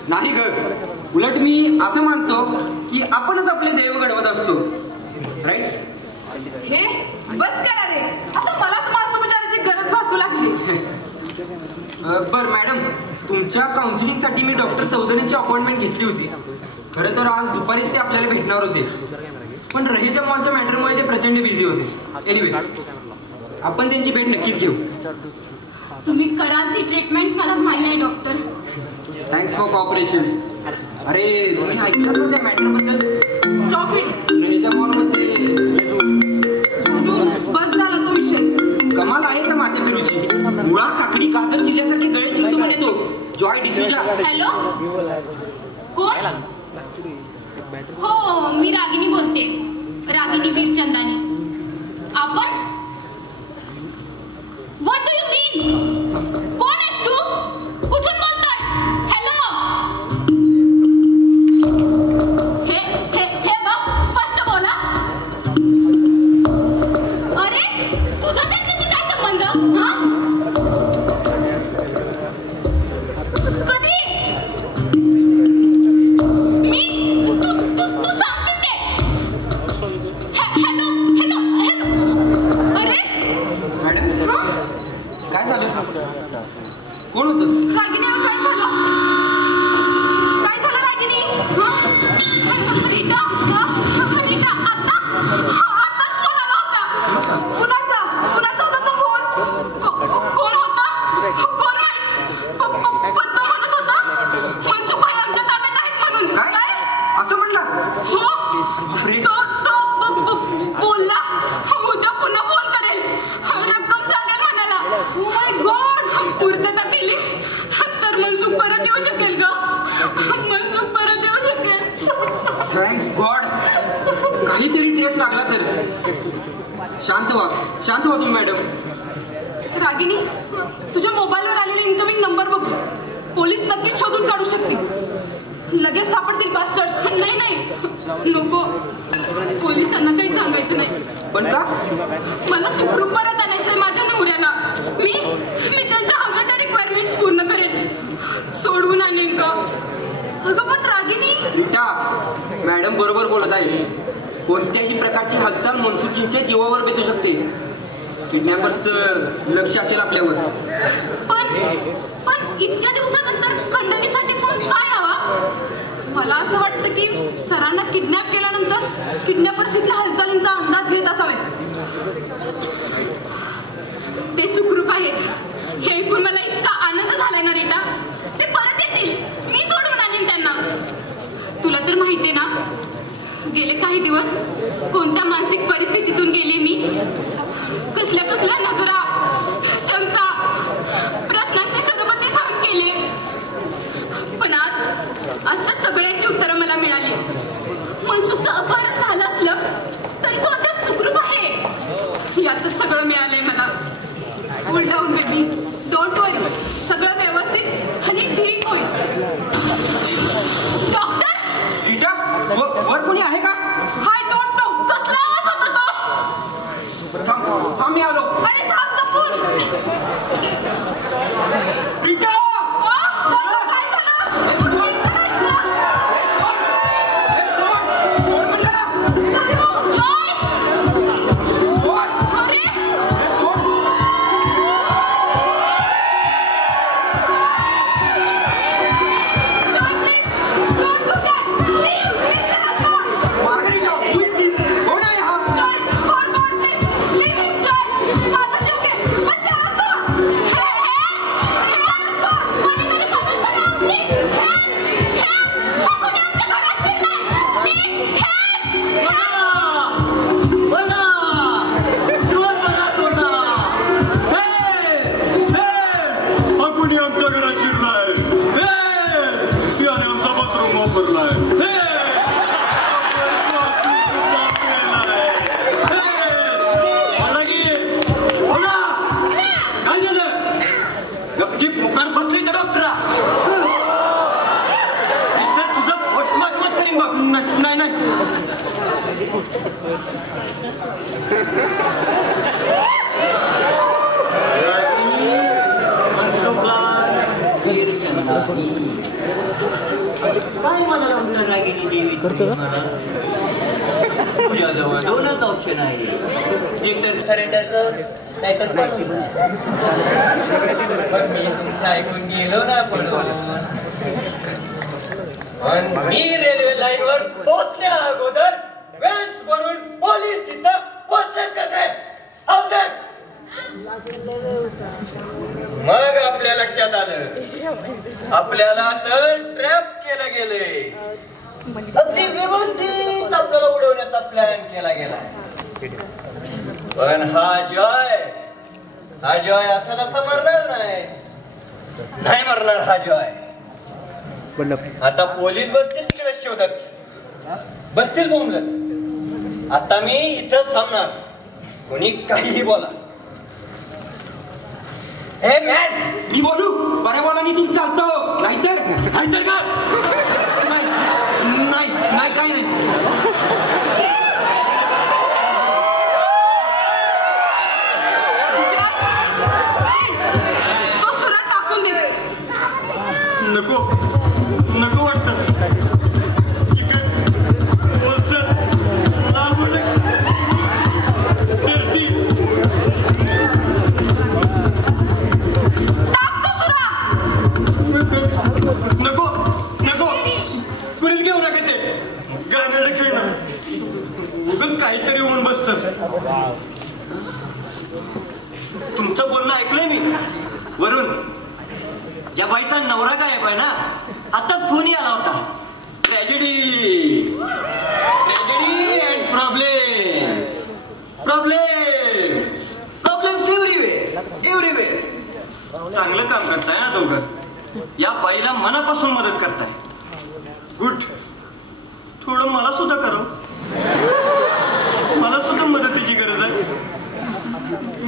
नाही ग, उलट मी असं मानतो की आपणच आपले दैव घडवत असतो, राईट? हे बस करा रे, आता मलाच मानसोपचाराची गरज भासू लागली. बर मॅडम, तुमच्या काउन्सिलिंगसाठी मी डॉक्टर चौधरींची अपॉइंटमेंट घेतली होती. खरं तर आज दुपारीच ते आपल्याला भेटणार होते, पण रहेच्या मॉलच्या मॅटरमुळे ते प्रचंड बिझी होते. एनिवे, आपण त्यांची भेट नक्कीच घेऊ. तुम्ही कराल ती ट्रीटमेंट मला मान्य आहे डॉक्टर. Thanks for corporation. अरे तुम्ही ऐकलं ना त्या मॅटर बद्दल? Stop it. रहेच्या मॉलमध्ये बस झाला तो विषय. कमाल आहे का माते फिरूची. मुळा काकडी कातर जिल्ह्यासारखे गळे चिरतो म्हणे तो जॉय डिसूजा. हॅलो, कोण? हो, मी रागिनी बोलते, रागिनी वीरचंदानी. आपण? व्हॉट डू यू मीन? कोण आहेस तू? कुठून बोलतोयस? हॅलो. हे हे हे बघ, स्पष्ट बोला. अरे तुझा त्यांच्याशी काय संबंध? हा, कधी? तू सांगशील ते? Hello hello hello. अरे मॅडम, काय झालं? कोण होतं? रागिनी, काय झालं? काय झालं रागिनी? रीटा, रीटा, आताच फोन आला होता. कुणाचा होता तो फोन? कोण होता? कोण माहित? पण तो म्हणत होता मनसुखभाई आमच्या ताब्यात आहेत म्हणून. काय असं म्हणला? हो, तो बोलला उद्या पुन्हा फोन करेल, रक्कम सांगेल म्हणाला. Oh my God. पूर्तता केली तर मनसुख परत येऊ शकेल ग. मनसुख परत येऊ शकेल. Thank God. काहीतरी ट्रेस लागला तर. शांत व्हा तुम्ही मॅडम. रागिनी, तुझ्या मोबाईलवर आलेले इन्कमिंग नंबर बघ. पोलीस नक्कीच शोधून काढू शकतील. लगेच सापडतील बास्टर्स. नाही, नको. पोलिसांना काही सांगायचं नाही. पण का? मला सुखरूप परत आणायचंय माझ्या नवऱ्याला. मी त्यांच्या हव्या त्या रिक्वायरमेंट्स पूर्ण करेन. सोडवून आणेन का? अगं पण रागिनी. रीटा, मॅडम बरोबर बोलत आहे. कोणत्याही प्रकारची हालचाल मनसुखींच्या जीवावर बेतू शकते. किडनॅपर्सचं लक्ष असेल आपल्यावर. पण इतक्या दिवसानंतर खंडणीसाठी फोन काय हवा? मला असं वाटतं की सरांना किडनॅप केल्यानंतर किडनॅपर्स इथल्या हालचालींचा अंदाज घेत असावेत. ते सुखरूप आहेत हे ऐकून मला इतका आनंद झालाय ना रीटा. ते परत येतील, मी सोडवून आणेन त्यांना. तुला तर माहितीये ना, गेले काही दिवस कोणत्या मानसिक परिस्थितीतून गेले मी. कसल्या नजरा, शंका, प्रश्नांचे सरबते सहन केले. पण आज त्या सगळ्यांची उत्तरं मला मिळाली. मनसुखचं अपहरण झालं असलं तरी तो अद्याप सुखरूप आहे, यातच सगळं मिळालंय मला. कूल डाऊन बेबी, डोंट वरी. सगळं व्यवस्थित आणि ठीक होईल. डॉक्टर, रीटा, वर कोणी आहे का? हाय डोंट नो. कसला आवाज होता तो? थांब, मी आलो. अरे थांब. वापरलाय. काय झालं? गपचीप मुखात बसली तर डॉक्टरा तुझं पोस्टमार्टम करीन बघ. नाही नाही काय म्हणाला आपल्या रागिनी देवी तुझ्याजवळ दोनच ऑप्शन आहे, एक तर सरेंडरचं नाही तर मी तुमचं ऐकून गेलो ना पण मी रेल्वे लाईनवर पोहोचण्या अगोदर वेन्स बनवून पोलीस तिथं पोहोचत कसे मग आपल्या लक्षात आलं आपल्याला तर ट्रॅप केलं गेलंय. अगदी व्यवस्थित आपल्याला उडवण्याचा प्लॅन केला गेलाय. पण हा जॉय असं नसं मरणार नाही मरणार हा जॉय. आता पोलीस बसतील तिकडे शोधत बसतील बोंबलत. आता मी इथंच थांबणार, कोणी काहीही बोला. ए मॅन मी बोलू बऱ्या बोलानी तू चालतो नाहीतर का नाही काय नाही. तो सुरा टाकून दे. नको नको वाटतं. चिकन वरचं लाल भडक टर्की नको नको कुणीच घेऊ नका ते गाण्याला खेळणं उगं काहीतरी होऊन बसतं. तुमचं बोलणं ऐकलंय मी वरून. या बाईचा नवरा गायब आहे ना, आता फोन आला होता. Tragedy and problem everywhere. चांगलं काम करताय ना दोघं. या बाईला मनापासून मदत करताय. गुड. थोडं मला सुद्धा करो. मला सुद्धा मदतीची गरज आहे.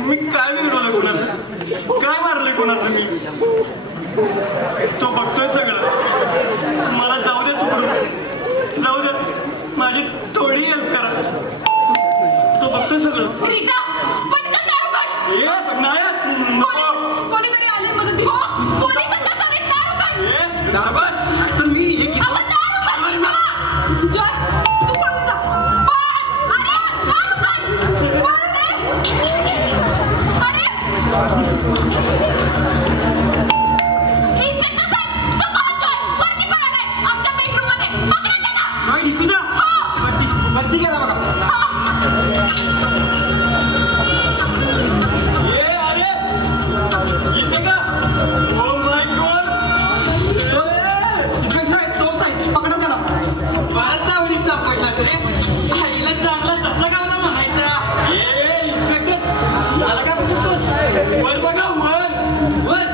मी काय बिघडवलं कोणाला, काय मारलंय कोणाचं मी. तो बघतोय सगळं. मला जाऊ दे चुकडून, जाऊ दे. माझी थोडी हेल्प करा. तो बघतोय सगळं. कोणीतरी आले मदती. तर मी हे जॉय तू पळून जा. वरती गेला बघा. वर बघा वर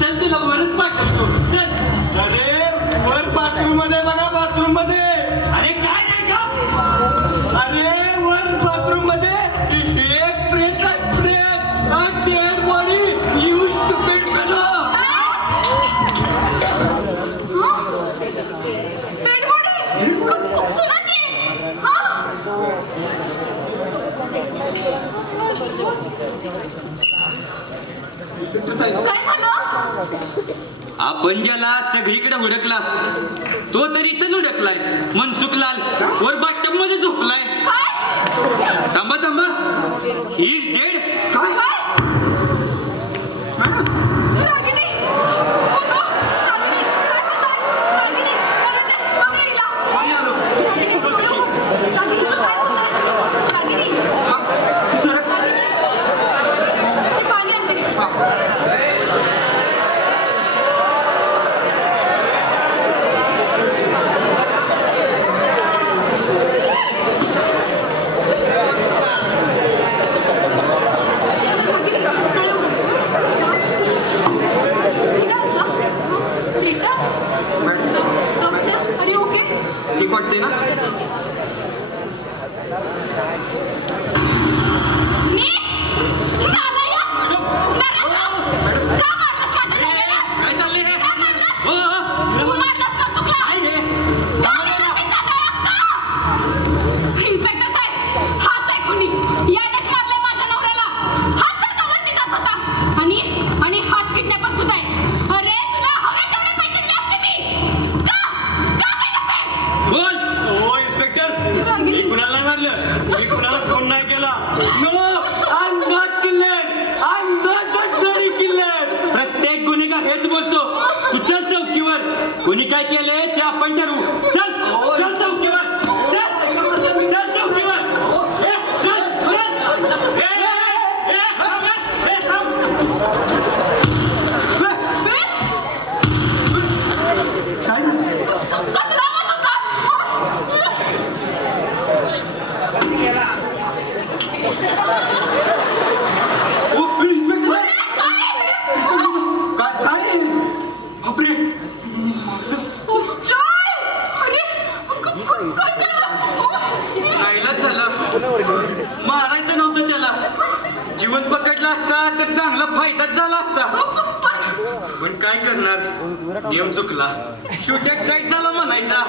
चल तुला वरच पाठवतो. अरे वर बाथरूम मध्ये बघा, बाथरूम मध्ये. अरे काय नाही का? अरे वर बाथरूम मध्ये एक प्रेत dead body use to pet fellow. Dead body कुणाची? काय झालं? आपण ज्याला सगळीकडे हुडकला तो तरी इथं हुडकलाय. मनसुख लाल वर बाथटब मध्ये झोपलाय. थांबा थांबा, ही इज डेड. ठीक वाटते ना? कोणी काय केलंय ते आपण ठरवू. चल चल चौकीवर, चल चौकीवर. मारायचं नव्हतं त्याला. जीवन पकडलं असता तर चांगला फायदाच झाला असता. पण काय करणार, नियम चुकला. शेवटी एक्साइट झाला म्हणायचा.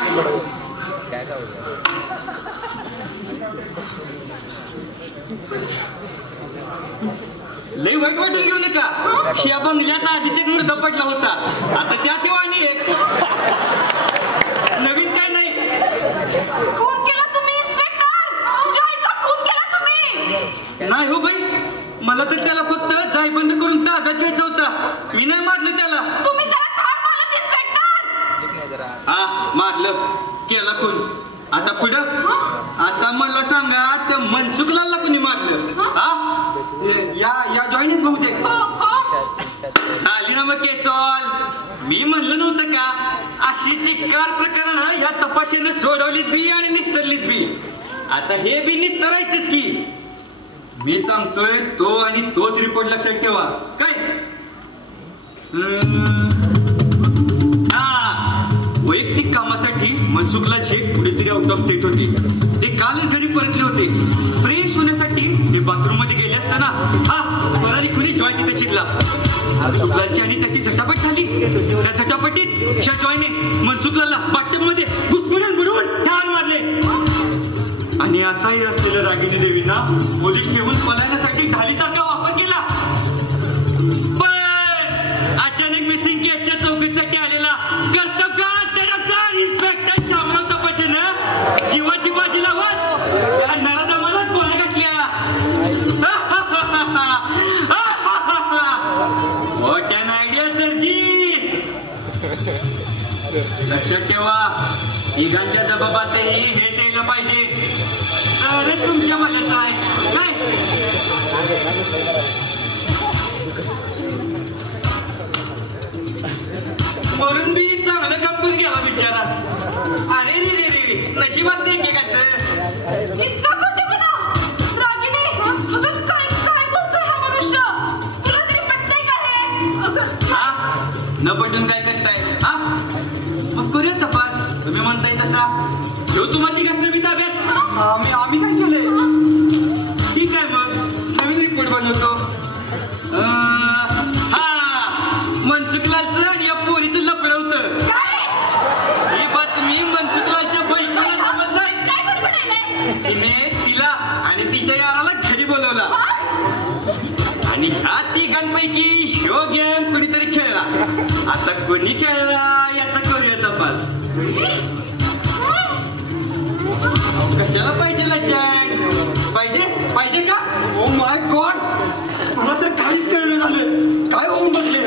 लई वाईट वाटेल घेऊ नका. शिया बंगल्यात आधीच एक मुर्दा पडला होता, आता त्यात आणि एक नवीन काय नाही. खून केला तुम्ही इन्स्पेक्टर, जॉयचा खून केला तुम्ही. नाही हो बाई, मला तर त्याला फक्त जायबंद करून ताब्यात घ्यायचा होता. मी नाही मारलं त्याला. तुम्ही त्याला ठार मारलं इन्स्पेक्टर. हा मारलं, केला खून. आता पुढं आता मला सांगा, त्या मनसुखलालला कोणी मारलं? हा या जॉईनच बहुतेक झाली ना मग केसॉल. मी म्हणलं नव्हतं का, अशी चिक्कार प्रकरण या तपाशीनं सोडवलीत बी आणि निस्तरलीत बी. आता हे बी निस्तरायचंच की. मी सांगतोय तो आणि तोच रिपोर्ट लक्षात ठेवा. काय वैयक्तिक कामासाठी मनसुखलाल शेख कुठेतरी आउट ऑफ स्टेट होते. ते कालच घरी परतले होते. फ्रेश होण्यासाठी ते बाथरूम मध्ये गेले असताना फरारी खुनी जॉयने तशीतला. मनसुखलालची आणि त्याची झटापट झाली. त्या झटापटीत जॉयने मनसुखलालला बाथटब मध्ये घुसमडून बुडवून ठार मारले. आणि असाही असलेल्या रागिणी देवींना पोलीस ठेवून पलायण्यासाठी ढालीसारखा वापर केला. पण अचानक मिसिंग केसच्या चौकशीसाठी आलेला कर्तव्यात तडफदार इन्स्पेक्टर शामराव तपाशेनं जीवाची बाजी लावत या नराधमालाच गोळ्या घातल्या. व्हॉट अॅन आयडिया सरजी. लक्षात ठेवा, तिघांच्या जबाबातही हेच यायला पाहिजे. अरे तुमच्या भल्याचं आहे काय. म्हणून मी चांगलं काम करून गेला बिचारा. अरे रे रे रे, नशिबात नाही एकेकाचं. इतका खोटेपणा. रागिनी, अगं काय काय बोलतोय हा मनुष्य. तुला तरी पटतंय का हे? हा न पटून काय करताय? हा मग करूया तपास. तुम्ही म्हणताय तसा ठेव तुम्हाला तिघांना मी ताब्यात. आम्ही काय केलंय? ठीक आहे, मग नवीन रिपोर्ट बनवतो. मनसुखलालचं आणि या पोरीचं लफडं होतं. ही बातमी मनसुखलालच्या बायकोला समजणार. तिने तिला आणि तिच्या याराला घरी बोलवला आणि ह्या तिघांपैकी ह्यो गेम कुणीतरी खेळला. आता कोणी खेळला याचा करूया तपास. कशाला पाहिजे लचाट? पाहिजे का? ओ माय गॉड, मला तर काहीच कळलं झालं. काय होऊन बसले?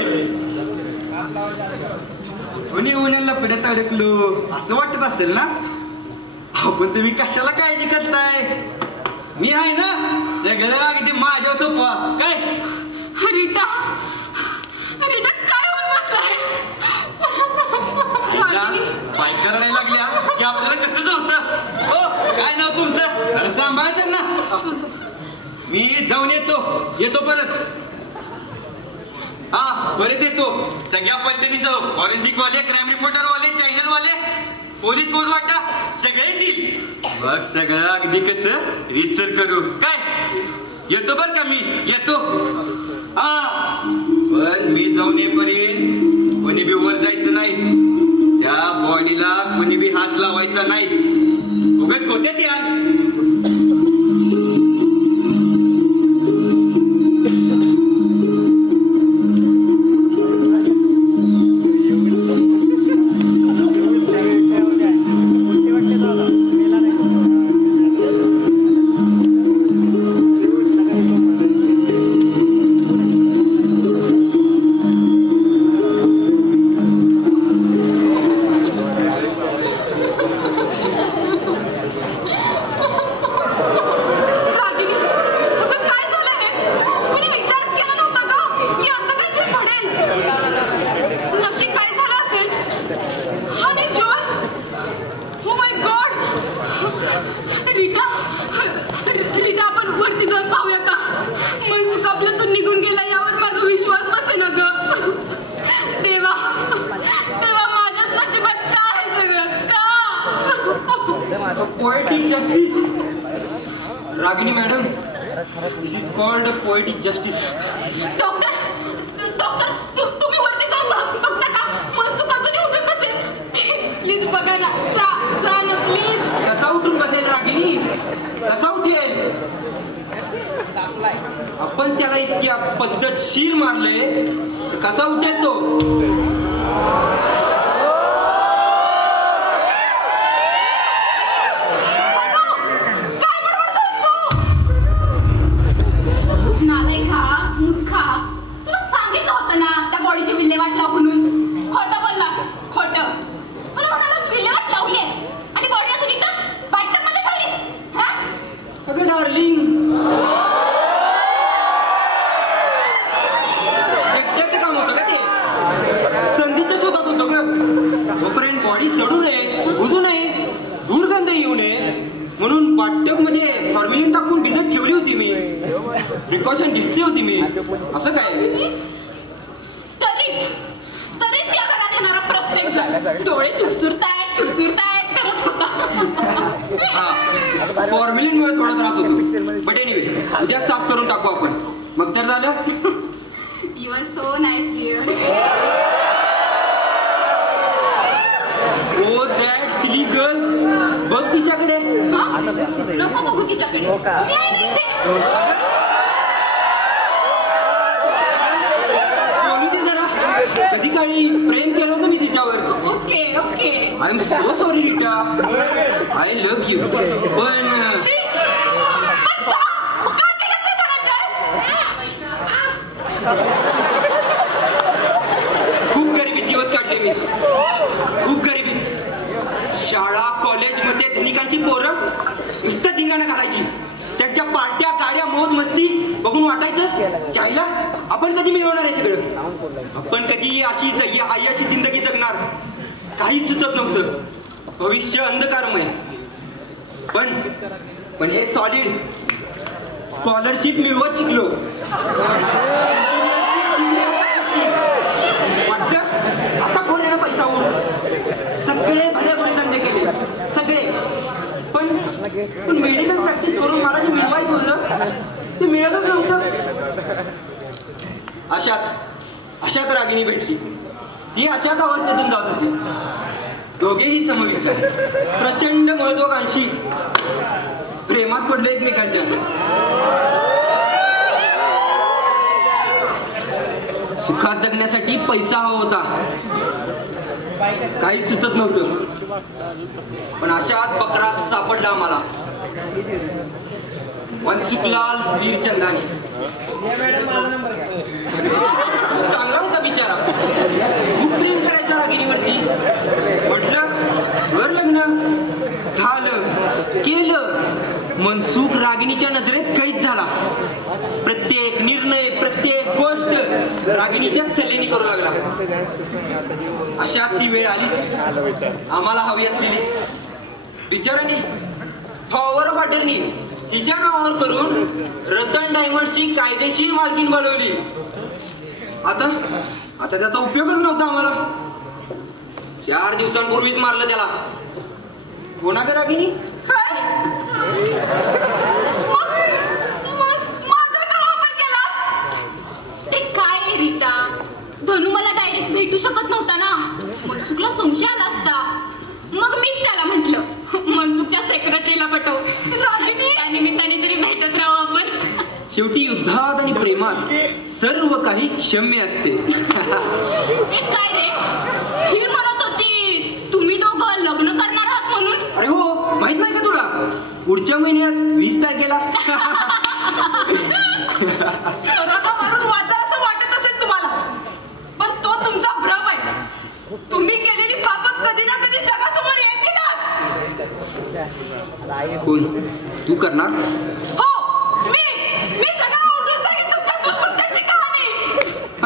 कोणी उन्हाला पुढ्यात अडकलो असं वाटत असेल ना. पण तुम्ही कशाला काळजी करताय? मी आहे ना, सगळं अगदी माझ्या सोपा. काय रीटा काय होऊन बसलाय? पाय करायला लागल्या की आपल्याला कसं होतं. हो काय नाव तुमचं? सांभाळतात ना. मी जाऊन येतो परत. हा परत येतो. सगळ्या पलटणीचं फॉरेन्सिक वाले, क्राईम रिपोर्टर वाले, चॅनल वाले, पोलीस फोर्स वाटा सगळे येतील. मग सगळं अगदी कसं रीतसर करू. काय येतो बर का, मी येतो. हा पण मी जाऊन येईपर्यंत कोणी बी वर जायचं नाही. त्या बॉडीला कोणी बी हात लावायचा नाही. उगाच होत्यात यार. Poetic justice. Ragini madam, this is called poetic justice. Doctor तुम्ही वरती जाऊन बघता का? मनसुख अजूनही उठून बसेल. प्लीज बघा ना. जा ना प्लीज. कसा उठून बसेल रागिनी? कसा उठेल? आपण त्याला इतक्या पद्धतशीर मारले, कसा उठेल तो? प्रिकॉशन घेतली होती मी. असं काय? तरीच या घरात येणारा प्रत्येक जण डोळे चुरचुरतायत करत होता. फॉर्म्युलिनमुळे थोडा त्रास होतो. बट एनिवे उद्या साफ करून टाकू आपण. मग तर झालं. You are so nice dear. Oh that silly girl. बघ तिच्याकडे. नको बघू तिच्याकडे. कधी काळी प्रेम केलं होतं मी तिच्यावर. Okay I am so sorry Rita. I love you. पण खूप गरिबीत दिवस काढले मी. खूप गरिबीत. शाळा कॉलेजमध्ये धनिकांची पोरं नुसतं धिंगाणा घालायची. त्यांच्या पार्ट्या गाड्या मौज मस्ती बघून वाटायचं चायला आपण कधी मिळवणार आहे सगळं. आपण कधी अशी जिंदगी जगणार काहीच सुचत नव्हतं. भविष्य अंधकारमय. पण हे सॉलिड स्कॉलरशिप मिळवत शिकलो. वाटलं आता कोणाला पैसा उडू. सगळे भले धंदे केले सगळे. पण मेडिकल प्रॅक्टिस करून मला जे मिळवायचं होतं ते मिळतच नव्हतं. अशात रागिणी भेटली. ती अशाच अवस्थेतून जात होती. दोघेही समविचार, प्रचंड महत्वाकांक्षी, प्रेमात पडले एकमेकांच्या. सुखात जगण्यासाठी पैसा हवा होता. काही सुचत नव्हतं. पण अशात बकरा सापडला आम्हाला. मनसुखलाल वीरचंदानी. चांगला होता बिचारा. खूप प्रेम करायचा रागिणीवरती. म्हटलं घर लग्न झालं केलं. मनसुख रागिणीच्या नजरेत कैद झाला. प्रत्येक निर्णय प्रत्येक गोष्ट रागिणीच्या सल्ल्याने करू लागला. अशात ती वेळ आलीच आम्हाला हवी असलेली. बिचारांनी टॉवर वाटरनी तिच्या नावावर करून रतन डायमंड्सची कायदेशीर मालकीण बनवली. आता त्याचा उपयोगच नव्हता आम्हाला. 4 दिवसांपूर्वीच मारलं त्याला. कोणा का रागिनी? काय माझा का वापर केला? ते काय आहे रीता, धनू मला डायरेक्ट भेटू शकत नव्हता ना, मनसुखला संशय आला असता. मग मीच त्याला म्हटलं मनसुखच्या सेक्रेटरीला पटव, रागिनी त्या निमित्ताने तरी भेटत राहू आपण. शेवटी युद्धात आणि प्रेमात सर्व काही क्षम्य असते. ते काय रे, ही म्हणत होती तुम्ही दोघं लग्न करणार आहात म्हणून. अरे हो, माहित नाही का तुला? पुढच्या महिन्यात 20 तारखेला. सरांना मारून वाचा असं वाटत असेल तुम्हाला, पण तो तुमचा भ्रम आहे. तुम्ही केलेली पापं कधी ना कधी जगासमोर येतीलच. कोण? तू करणार? हो, मी जगाला उठून सांगेन तुमच्या दुष्कृत्याची कहाणी.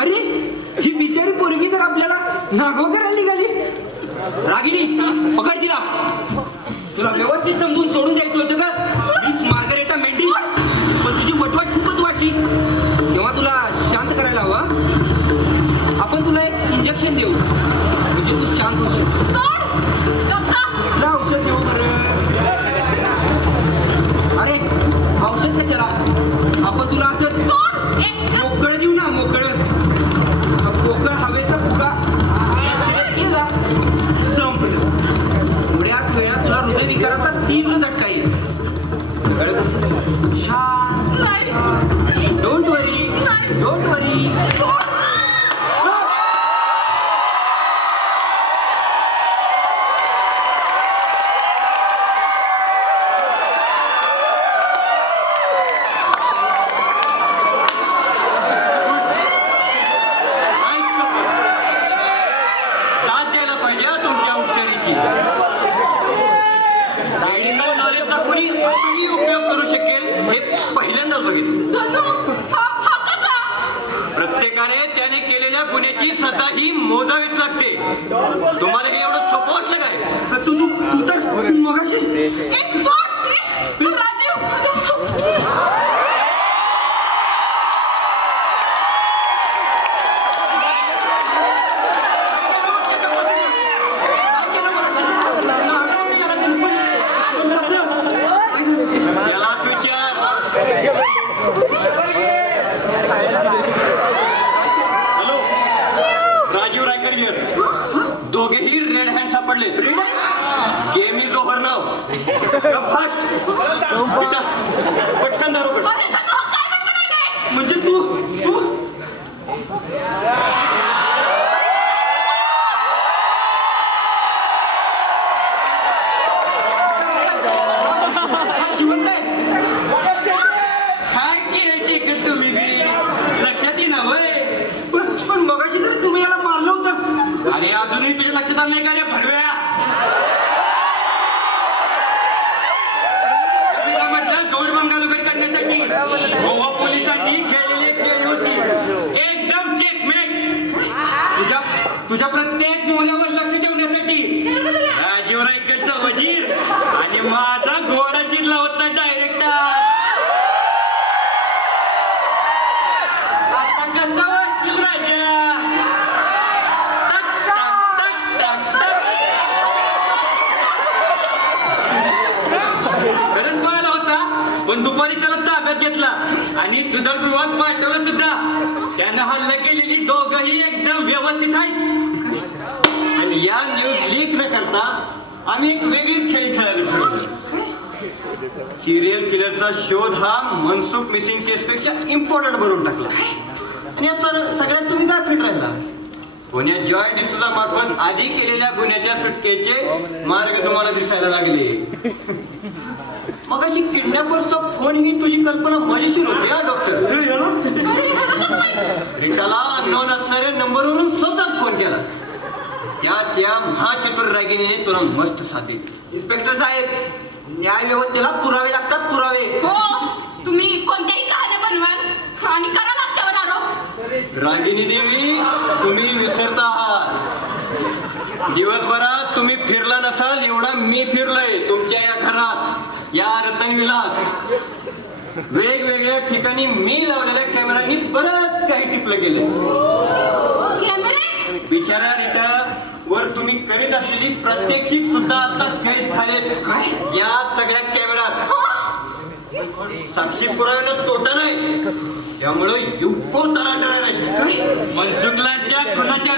अरे ही बिचारी पोरगी तर आपल्याला नागव करायला निघाली. रागिनी, पकड तिला. तुला व्यवस्थित समजून सोडून द्यायचं होतं का? मिस मार्गरेटा मेंडी, पण तुझी वटवट खूपच वाटली. तेव्हा तुला शांत करायला हवं. आपण तुला एक इंजेक्शन देऊ, म्हणजे तू शांत होशील. सोड गप्पा. तुला औषध देऊ बरं. अरे औषध कशाला? आपण तुला असं मोकळं देऊ ना, मोकळं. मोकळ हवेचा फुगा केला, संपलं. थोड्याच वेळात तुला हृदयविकाराचा तीव्र झटका येईल. सगळं कसं शांत. डोंट वरी, डोंट वरी. प्रत्येकाने त्याने केलेल्या गुन्ह्याची सजाही मोजावीच लागते. तुम्हाला हे एवढं सोपं वाटलं काय? तू तर मगाशी यालाच विचार. Hello, Rajiv Raikar here. दोघेही रेड हँड सापडले. Game is over now. Fast पटकन दारोगड. म्हणजे तू काय केलं टेकल तुम्ही बी? लक्षात येईना होय? पण मगाशी तरी तुम्ही याला मारलं होतं. अरे अजूनही तुझ्या लक्षात आलं नाही का रे भडव्या? म्हटलं गौड बंगाल उघड करण्यासाठी गोवा पोलिसांनी खेळलेली एक खेळी होती, एकदम चेकमेट. तुझ्या प्रत्येक मुलावर लक्ष ठेवण्यासाठी राजीव रायकरचा वजीर आणि माझा घोडा शिरला होता डायरेक्टर. आता कसं वाटलं राजा? खरंच पाहिला होता, पण दुपारी त्याला ताब्यात घेतला आणि सुधारगृहात पाठवलं सुद्धा. त्यानं हल्ला केलेली दोघंही एकदम व्यवस्थित आहेत. आणि या न्यूज लीक न करता आम्ही एक वेगळीच खेळी खेळायला ठरवलं. सिरियल किलरचा शोध हा मनसुख मिसिंग केस पेक्षा इम्पॉर्टंट बनवून टाकला. आणि या सगळ्यात तुम्ही काय फिट राहिला? पुण्यात जॉय डिसूजा मार्फत आधी केलेल्या गुन्ह्याच्या सुटकेचे मार्ग तुम्हाला दिसायला लागले. मग अशी किडनॅपरचा फोन ही तुझी कल्पना मजेशीर होती हा डॉक्टर. रिटाला अननोन असणाऱ्या नंबरवरून स्वतःच फोन केला. त्या महाचतुर रागिनीने तुला मस्त साथ दिली. इन्स्पेक्टर साहेब, न्याय व्यवस्थेला पुरावे लागतात, पुरावे. हो, तुम्ही कोणत्याही कहाण्या बनवाल आणि कराल आमच्यावर आरोप. रागिनी देवी, तुम्ही विसरता आहात. दिवसभरात तुम्ही फिरला नसाल एवढा मी फिरलोय तुमच्या या घरात, या रतनविलात. वेगवेगळ्या ठिकाणी मी लावलेल्या कॅमेऱ्यांनी बरंच काही टिपलं गेलं. कॅमेरे? बिचारा रिटा वर तुम्ही करीत असलेली प्रत्येक शीट सुद्धा आता कैद झाले. काय या सगळ्या कॅमेऱ्यात साक्षी पुराव्यानं तोटा नाही, त्यामुळं युको तरांडणार आहे. मनसुखलांच्या खुनाच्या